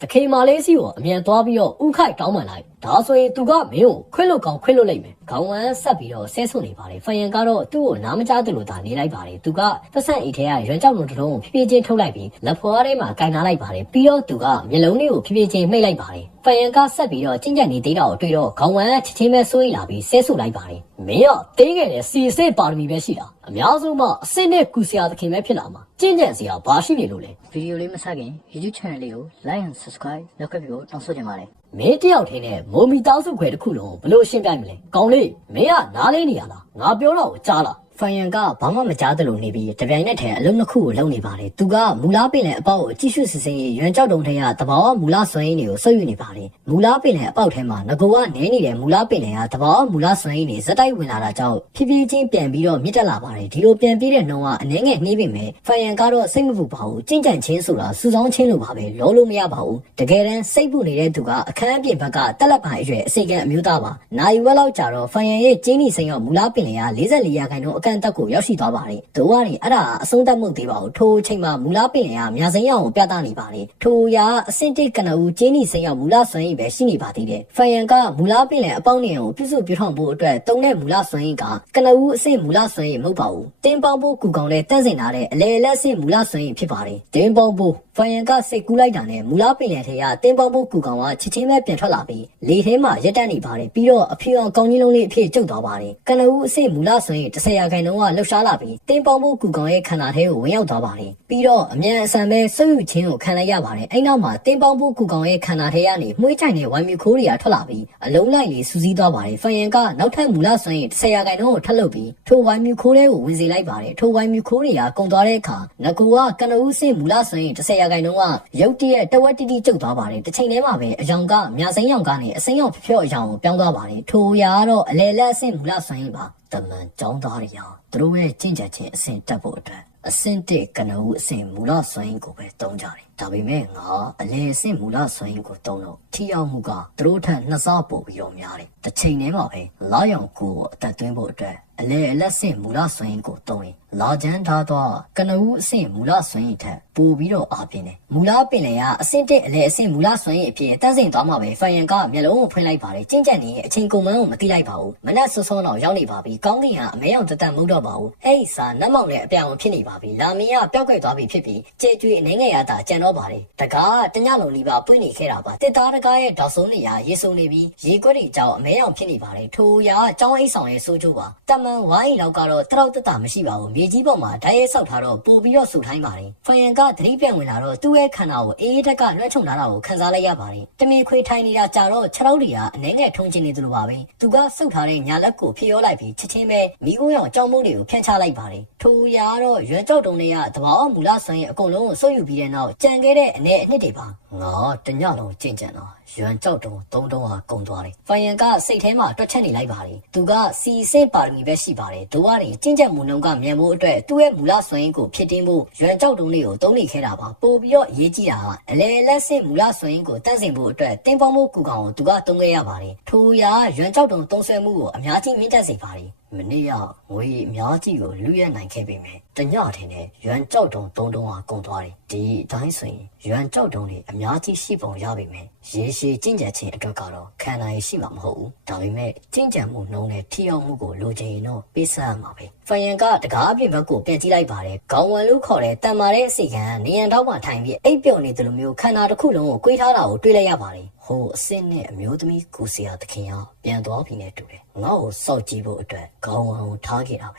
တခေမာလေးစီကိုအမြန်သွားပြီးတော့ဥခိုက်တောင်းပန်လိုက်ဒါဆိုရင်သူကမင်းကိုခွင့်လွတ်ကောင်းခွင့်လွတ်လိုက်မယ်ခေါင်းဝမ်းဆက်ပြီးတော့ဆဲဆွနေပါတယ်ဖယန်ကတော့သူ့ကိုနားမကြားသလိုသာနေလိုက်ပါတယ်သူကသက်ဆက်အိတ်ထဲကရွှံကြောက်လုံးတစ်လုံးကိုဖြည်းဖြည်းချင်းထုတ်လိုက်ပြီးလက်ဖွားထဲမှာကင်ထားလိုက်ပါတယ်ပြီးတော့သူကမျက်လုံးလေးကိုဖြည်းဖြည်းချင်းမှိတ်လိုက်ပါတယ်ဖယန်ကဆက်ပြီးတော့ကျင့်ကြံနေသေးတာကိုတွေ့တော့ခေါင်းဝမ်းချက်ချင်းပဲစိုးရိမ်လာပြီးဆဲဆူလိုက်ပါတယ်မင်းကတင်းခဲ့တဲ့စီစစ်ပါရမီပဲရှိတာအများဆုံးမှအစစ်နဲ့ကုဆရာသခင်ပဲဖြစ်လာမှာကျင့်ကြံစရာဘာရှိနေလို့လဲဗီဒီယိုလေးမစခင် YouTube channel လေးကို like and subscribe လုပ်ခဲ့ပြီးတော့တောင်းဆိုချင်ပါတယ်မင်းတယောက်ထင်းနဲ့မိုမီတောက်စုခွဲတစ်ခုလုံးဘလို့ရှင်းပြမလဲကောင်းလေးမင်းကနားလေးနေရလားငါပြောတော့ကြားလားဖယန်ကဘာမှမကြားသလိုနေပြီးတပြိုင်နက်တည်းအလုံးနှစ်ခုကိုလုံနေပါတယ်သူကမူလားပင်လယ်အပေါက်ကိုကြည့်ရှုစစ်စင်ရွံကြောက်တုံထဲကတဘာဝမူလားစွမ်းရည်တွေကိုဆုပ်ယူနေပါတယ်မူလားပင်လယ်အပေါက်ထဲမှာငကိုကနဲနေတဲ့မူလားပင်လယ်ကတဘာဝမူလားစွမ်းရည်တွေဇက်တိုက်ဝင်လာတာကြောင့်ဖြည်းဖြည်းချင်းပြန်ပြီးတော့မြင့်တက်လာပါတယ်ဒီလိုပြန်ပြီးတဲ့နှုံကအနှဲငယ်နှီးပေမဲ့ဖယန်ကတော့စိတ်မပူပါဘူးကြင်ကြံချင်းဆိုတာစူဆောင်းချင်းလိုပါပဲလောလို့မရပါဘူးတကယ်တမ်းစိတ်ပူနေတဲ့သူကအခန်းအပြင်ဘက်ကတက်လက်ပိုင်းအရွယ်အစိကန်အမျိုးသားပါနိုင်ဝက်လောက်ကြာတော့ဖယန်ရဲ့ကျင်းနီစိန်ရောမူလားပင်လယ်က44ရာခိုင်နှုန်းအကန့်အသတ်ကိုရောက်ရှိသွားပါတယ်။တို့ကနေအဲ့ဒါအဆုံးသတ်မှုသေးပါဘူး။ထိုအချိန်မှာမူလားပင်လယ်ကမြာစိမ်းရောင်ကိုပြသနေပါတယ်။ထိုရာအဆင့်တိတ်ကနဦးကျင်းနီစိမ်းရောင်မူလားစွမ်းရည်ပဲရှိနေပါသေးတယ်။ဖယန်ကမူလားပင်လယ်အပေါင်းနေကိုပြုစုပြောထောင်ဖို့အတွက်တုံးတဲ့မူလားစွမ်းရည်ကကနဦးအဆင့်မူလားစွမ်းရည်မဟုတ်ပါဘူး။တင်းပေါင်းဖို့ကူကောင်နဲ့တန့်စင်ထားတဲ့အလေလက်အဆင့်မူလားစွမ်းရည်ဖြစ်ပါတယ်။တင်းပေါင်းဖို့ဖယန်ကစိတ်ကူးလိုက်တာနဲ့မူလားပင်လယ်ထဲကတင်းပေါင်းဖို့ကူကောင်ကချစ်ချင်းပဲပြန်ထွက်လာပြီးလေထဲမှာရက်တက်နေပါတယ်။ပြီးတော့အဖြူအောင်ကောင်းကြီးလုံးလေးအဖြစ်ကျုပ်သွားပါတယ်။ကနဦးအဆင့်မူလားစွမ်းရည်10ရာခိုင်နှုန်းကလှုပ်ရှားလာပြီးတင်းပေါင်းဖို့ကူကောင်ရဲ့ခန္ဓာထဲကိုဝင်ရောက်သွားပါတယ်။ပြီးတော့အမြန်အဆန်ပဲဆုပ်ယူခြင်းကိုခံလိုက်ရပါတယ်။အဲ့နောက်မှာတင်းပေါင်းဖို့ကူကောင်ရဲ့ခန္ဓာထဲကနေမှုေးချိုင်တဲ့ဝိုင်မြူခိုးတွေကထွက်လာပြီးအလုံးလိုက်လေးစူးစီးသွားပါတယ်။ဖယန်ကနောက်ထပ်မူလစွမ်းရည်10ရာခိုင်နှုန်းကိုထပ်လုပ်ပြီးထိုဝိုင်မြူခိုးတွေကိုဝင်စေလိုက်ပါတယ်။ထိုဝိုင်မြူခိုးတွေကကုန်သွားတဲ့အခါငကူကကနဦးစင်မူလစွမ်းရည်10ရာခိုင်နှုန်းကရုတ်တရက်တဝက်တိတိကျုပ်သွားပါတယ်။တစ်ချိန်တည်းမှာပဲအယောင်ကမြစိမ်းရောင်ကနေအစိမ်းရောင်ဖြော့အယောင်ကိုပြောင်းသွားပါတယ်။ထိုရာကတော့အလေလက်အဆင့်မူလစွမ်းရည်ပါ။တမန်ကျောင်းသားတွေဟာသူတို့ရဲ့ကျင့်ကြံခြင်းအဆင့်တက်ဖို့အတွက်အဆင့်တစ်ကနဦးအဆင့်မူလစွမ်းရည်ကိုပဲတုံးကြတယ်။ဒါပေမဲ့ငါအလေအဆင့်မူလစွမ်းရည်ကိုတုံးတော့ထိရောက်မှုကသူတို့ထက်နှစ်ဆပိုပြီးတော့များတယ်။တစ်ချိန်တည်းမှာပဲလာရောင်ကိုအသက်သွင်းဖို့အတွက်အလေအလက်ဆင့်မူလစွမ်းရည်ကိုတုံးရင်လာကျန်းထားတော့ကနဦးအဆင့်မူလစွမ်းရည်ထက်ပိုပြီးတော့အားပြင်းတယ်။မူလပင်လယ်ကအဆင့်တစ်အလေအဆင့်မူလစွမ်းရည်အဖြစ်တန်းစင်သွားမှာပဲဖယန်ကမျက်လုံးကိုဖွင့်လိုက်ပါတယ်။ကျင့်ကြံနေအချိန်ကုန်မှန်းကိုမသိလိုက်ပါဘူး။မနက်စောစောတော့ရောက်နေပါပြီ။ကောင်းကင်ကအမဲရောင်တတ်မဟုတ်တော့ပါဘူး။အဲ့ဒီစာနတ်မောင်နဲ့အပြောင်ဖြစ်နေပါပြီ။လာမင်းကပျောက်ကွယ်သွားပြီဖြစ်ပြီးကြဲကျွေးအနေငယ်ရတာကြံတော့ပါတယ်။တကားတညလုံးလေးပါပွင့်နေခဲ့တာပါတစ်သားတကားရဲ့ဒေါက်ဆုံးနေရရေစုံနေပြီးရေခွက်တွေကြောင့်အမဲရောင်ဖြစ်နေပါတယ်ထိုရာကျောင်းအိတ်ဆောင်ရဲ့စိုးကျိုးပါတမန်ဝိုင်းလောက်ကတော့တရောက်တမရှိပါဘူးမြေကြီးပေါ်မှာဓာတ်ရဲဆောက်ထားတော့ပို့ပြီးတော့ဆူထိုင်းပါတယ်ဖယန်ကသတိပြန်ဝင်လာတော့သူ့ရဲ့ခန္ဓာကိုအေးတက်ကလွှဲချုံလာတာကိုခံစားလိုက်ရပါတယ်တမင်ခွေထိုင်နေတာကြာတော့6ရောက်တွေကအနှဲငယ်ထုံးချင်နေသလိုပါပဲသူကစုပ်ထားတဲ့ညာလက်ကိုဖြေရောလိုက်ပြီးချက်ချင်းပဲမိခိုးရောင်ကြောင်မိုးတွေကိုဖြန့်ချလိုက်ပါတယ်ထိုရာတော့ရွံကြောက်တုံတွေကတဘာမူလဆွမ်းရဲ့အကုန်လုံးကိုဆုပ်ယူပြီးတဲ့နောက်ကြံခဲ့တဲ့အနေအနှစ်တွေပါငါတညလုံးကြင်ကြံတော့ရွံကြောက်တုံ3တုံးဟာကုန်သွားတယ်ဖယန်ကစိတ်ထဲမှာတွက်ချက်နေလိုက်ပါတယ်သူကစီစစ်ပါရမီပဲရှိပါတယ်တို့ကနေကျင့်ကြံမှုနှုံကမြန်ဖို့အတွက်သူ့ရဲ့မူလဆွမ်းကိုဖြစ်တင်းဖို့ရွံကြောက်တုံတွေကိုသုံးနေခဲ့တာပါပို့ပြီးတော့အရေးကြီးတာကအလဲလက်စစ်မူလဆွမ်းကိုတန့်စင်ဖို့အတွက်တင်းပေါင်းမှုကူကောင်ကိုသူကသုံးခဲ့ရပါတယ်ထိုရာရွံကြောက်တုံသုံးဆွဲမှုကိုအများကြီးမြင့်တက်စေပါတယ်မနေ့ကငွေအများကြီးကိုလူရနိုင်ခဲ့ပေမဲ့တညထင်းနဲ့ရွံကြောက်တုံ3တုံးဟာကုန်သွားတယ်ဒီအတိုင်းဆိုရင်ရွံကြောက်တုံတွေအများကြီးရှိပုံရပေမဲ့ရေရှည်ကျင့်ကြံခြင်းအတွက်ကတော့ခံနိုင်ရှိမှာမဟုတ်ဘူးဒါပေမဲ့ကျင့်ကြံမှုနှုံးနဲ့ထိရောက်မှုကိုလိုချင်ရင်တော့ပေးဆက်ရမှာပဲဖယန်ကတကားအပြင်ဘက်ကိုပြန်ကြည့်လိုက်ပါတယ်ခေါင်းဝံလို့ခေါ်တဲ့တန်မာတဲ့အစီကနေရန်တောက်မှထိုင်ပြီးအိပ်ပျော်နေတယ်လို့မျိုးခန္ဓာတစ်ခုလုံးကို꿰ထားတာကိုတွေးလိုက်ရပါတယ်ဟိုအစ်စ်နဲ့အမျိုးသမီးကိုစီယာသခင်ကပြန်သွားပြီနဲ့တူတယ်ငါ့ကိုစောက်ကြည့်ဖို့အတွက်ခေါင်းဝံကိုထားခဲ့တာပ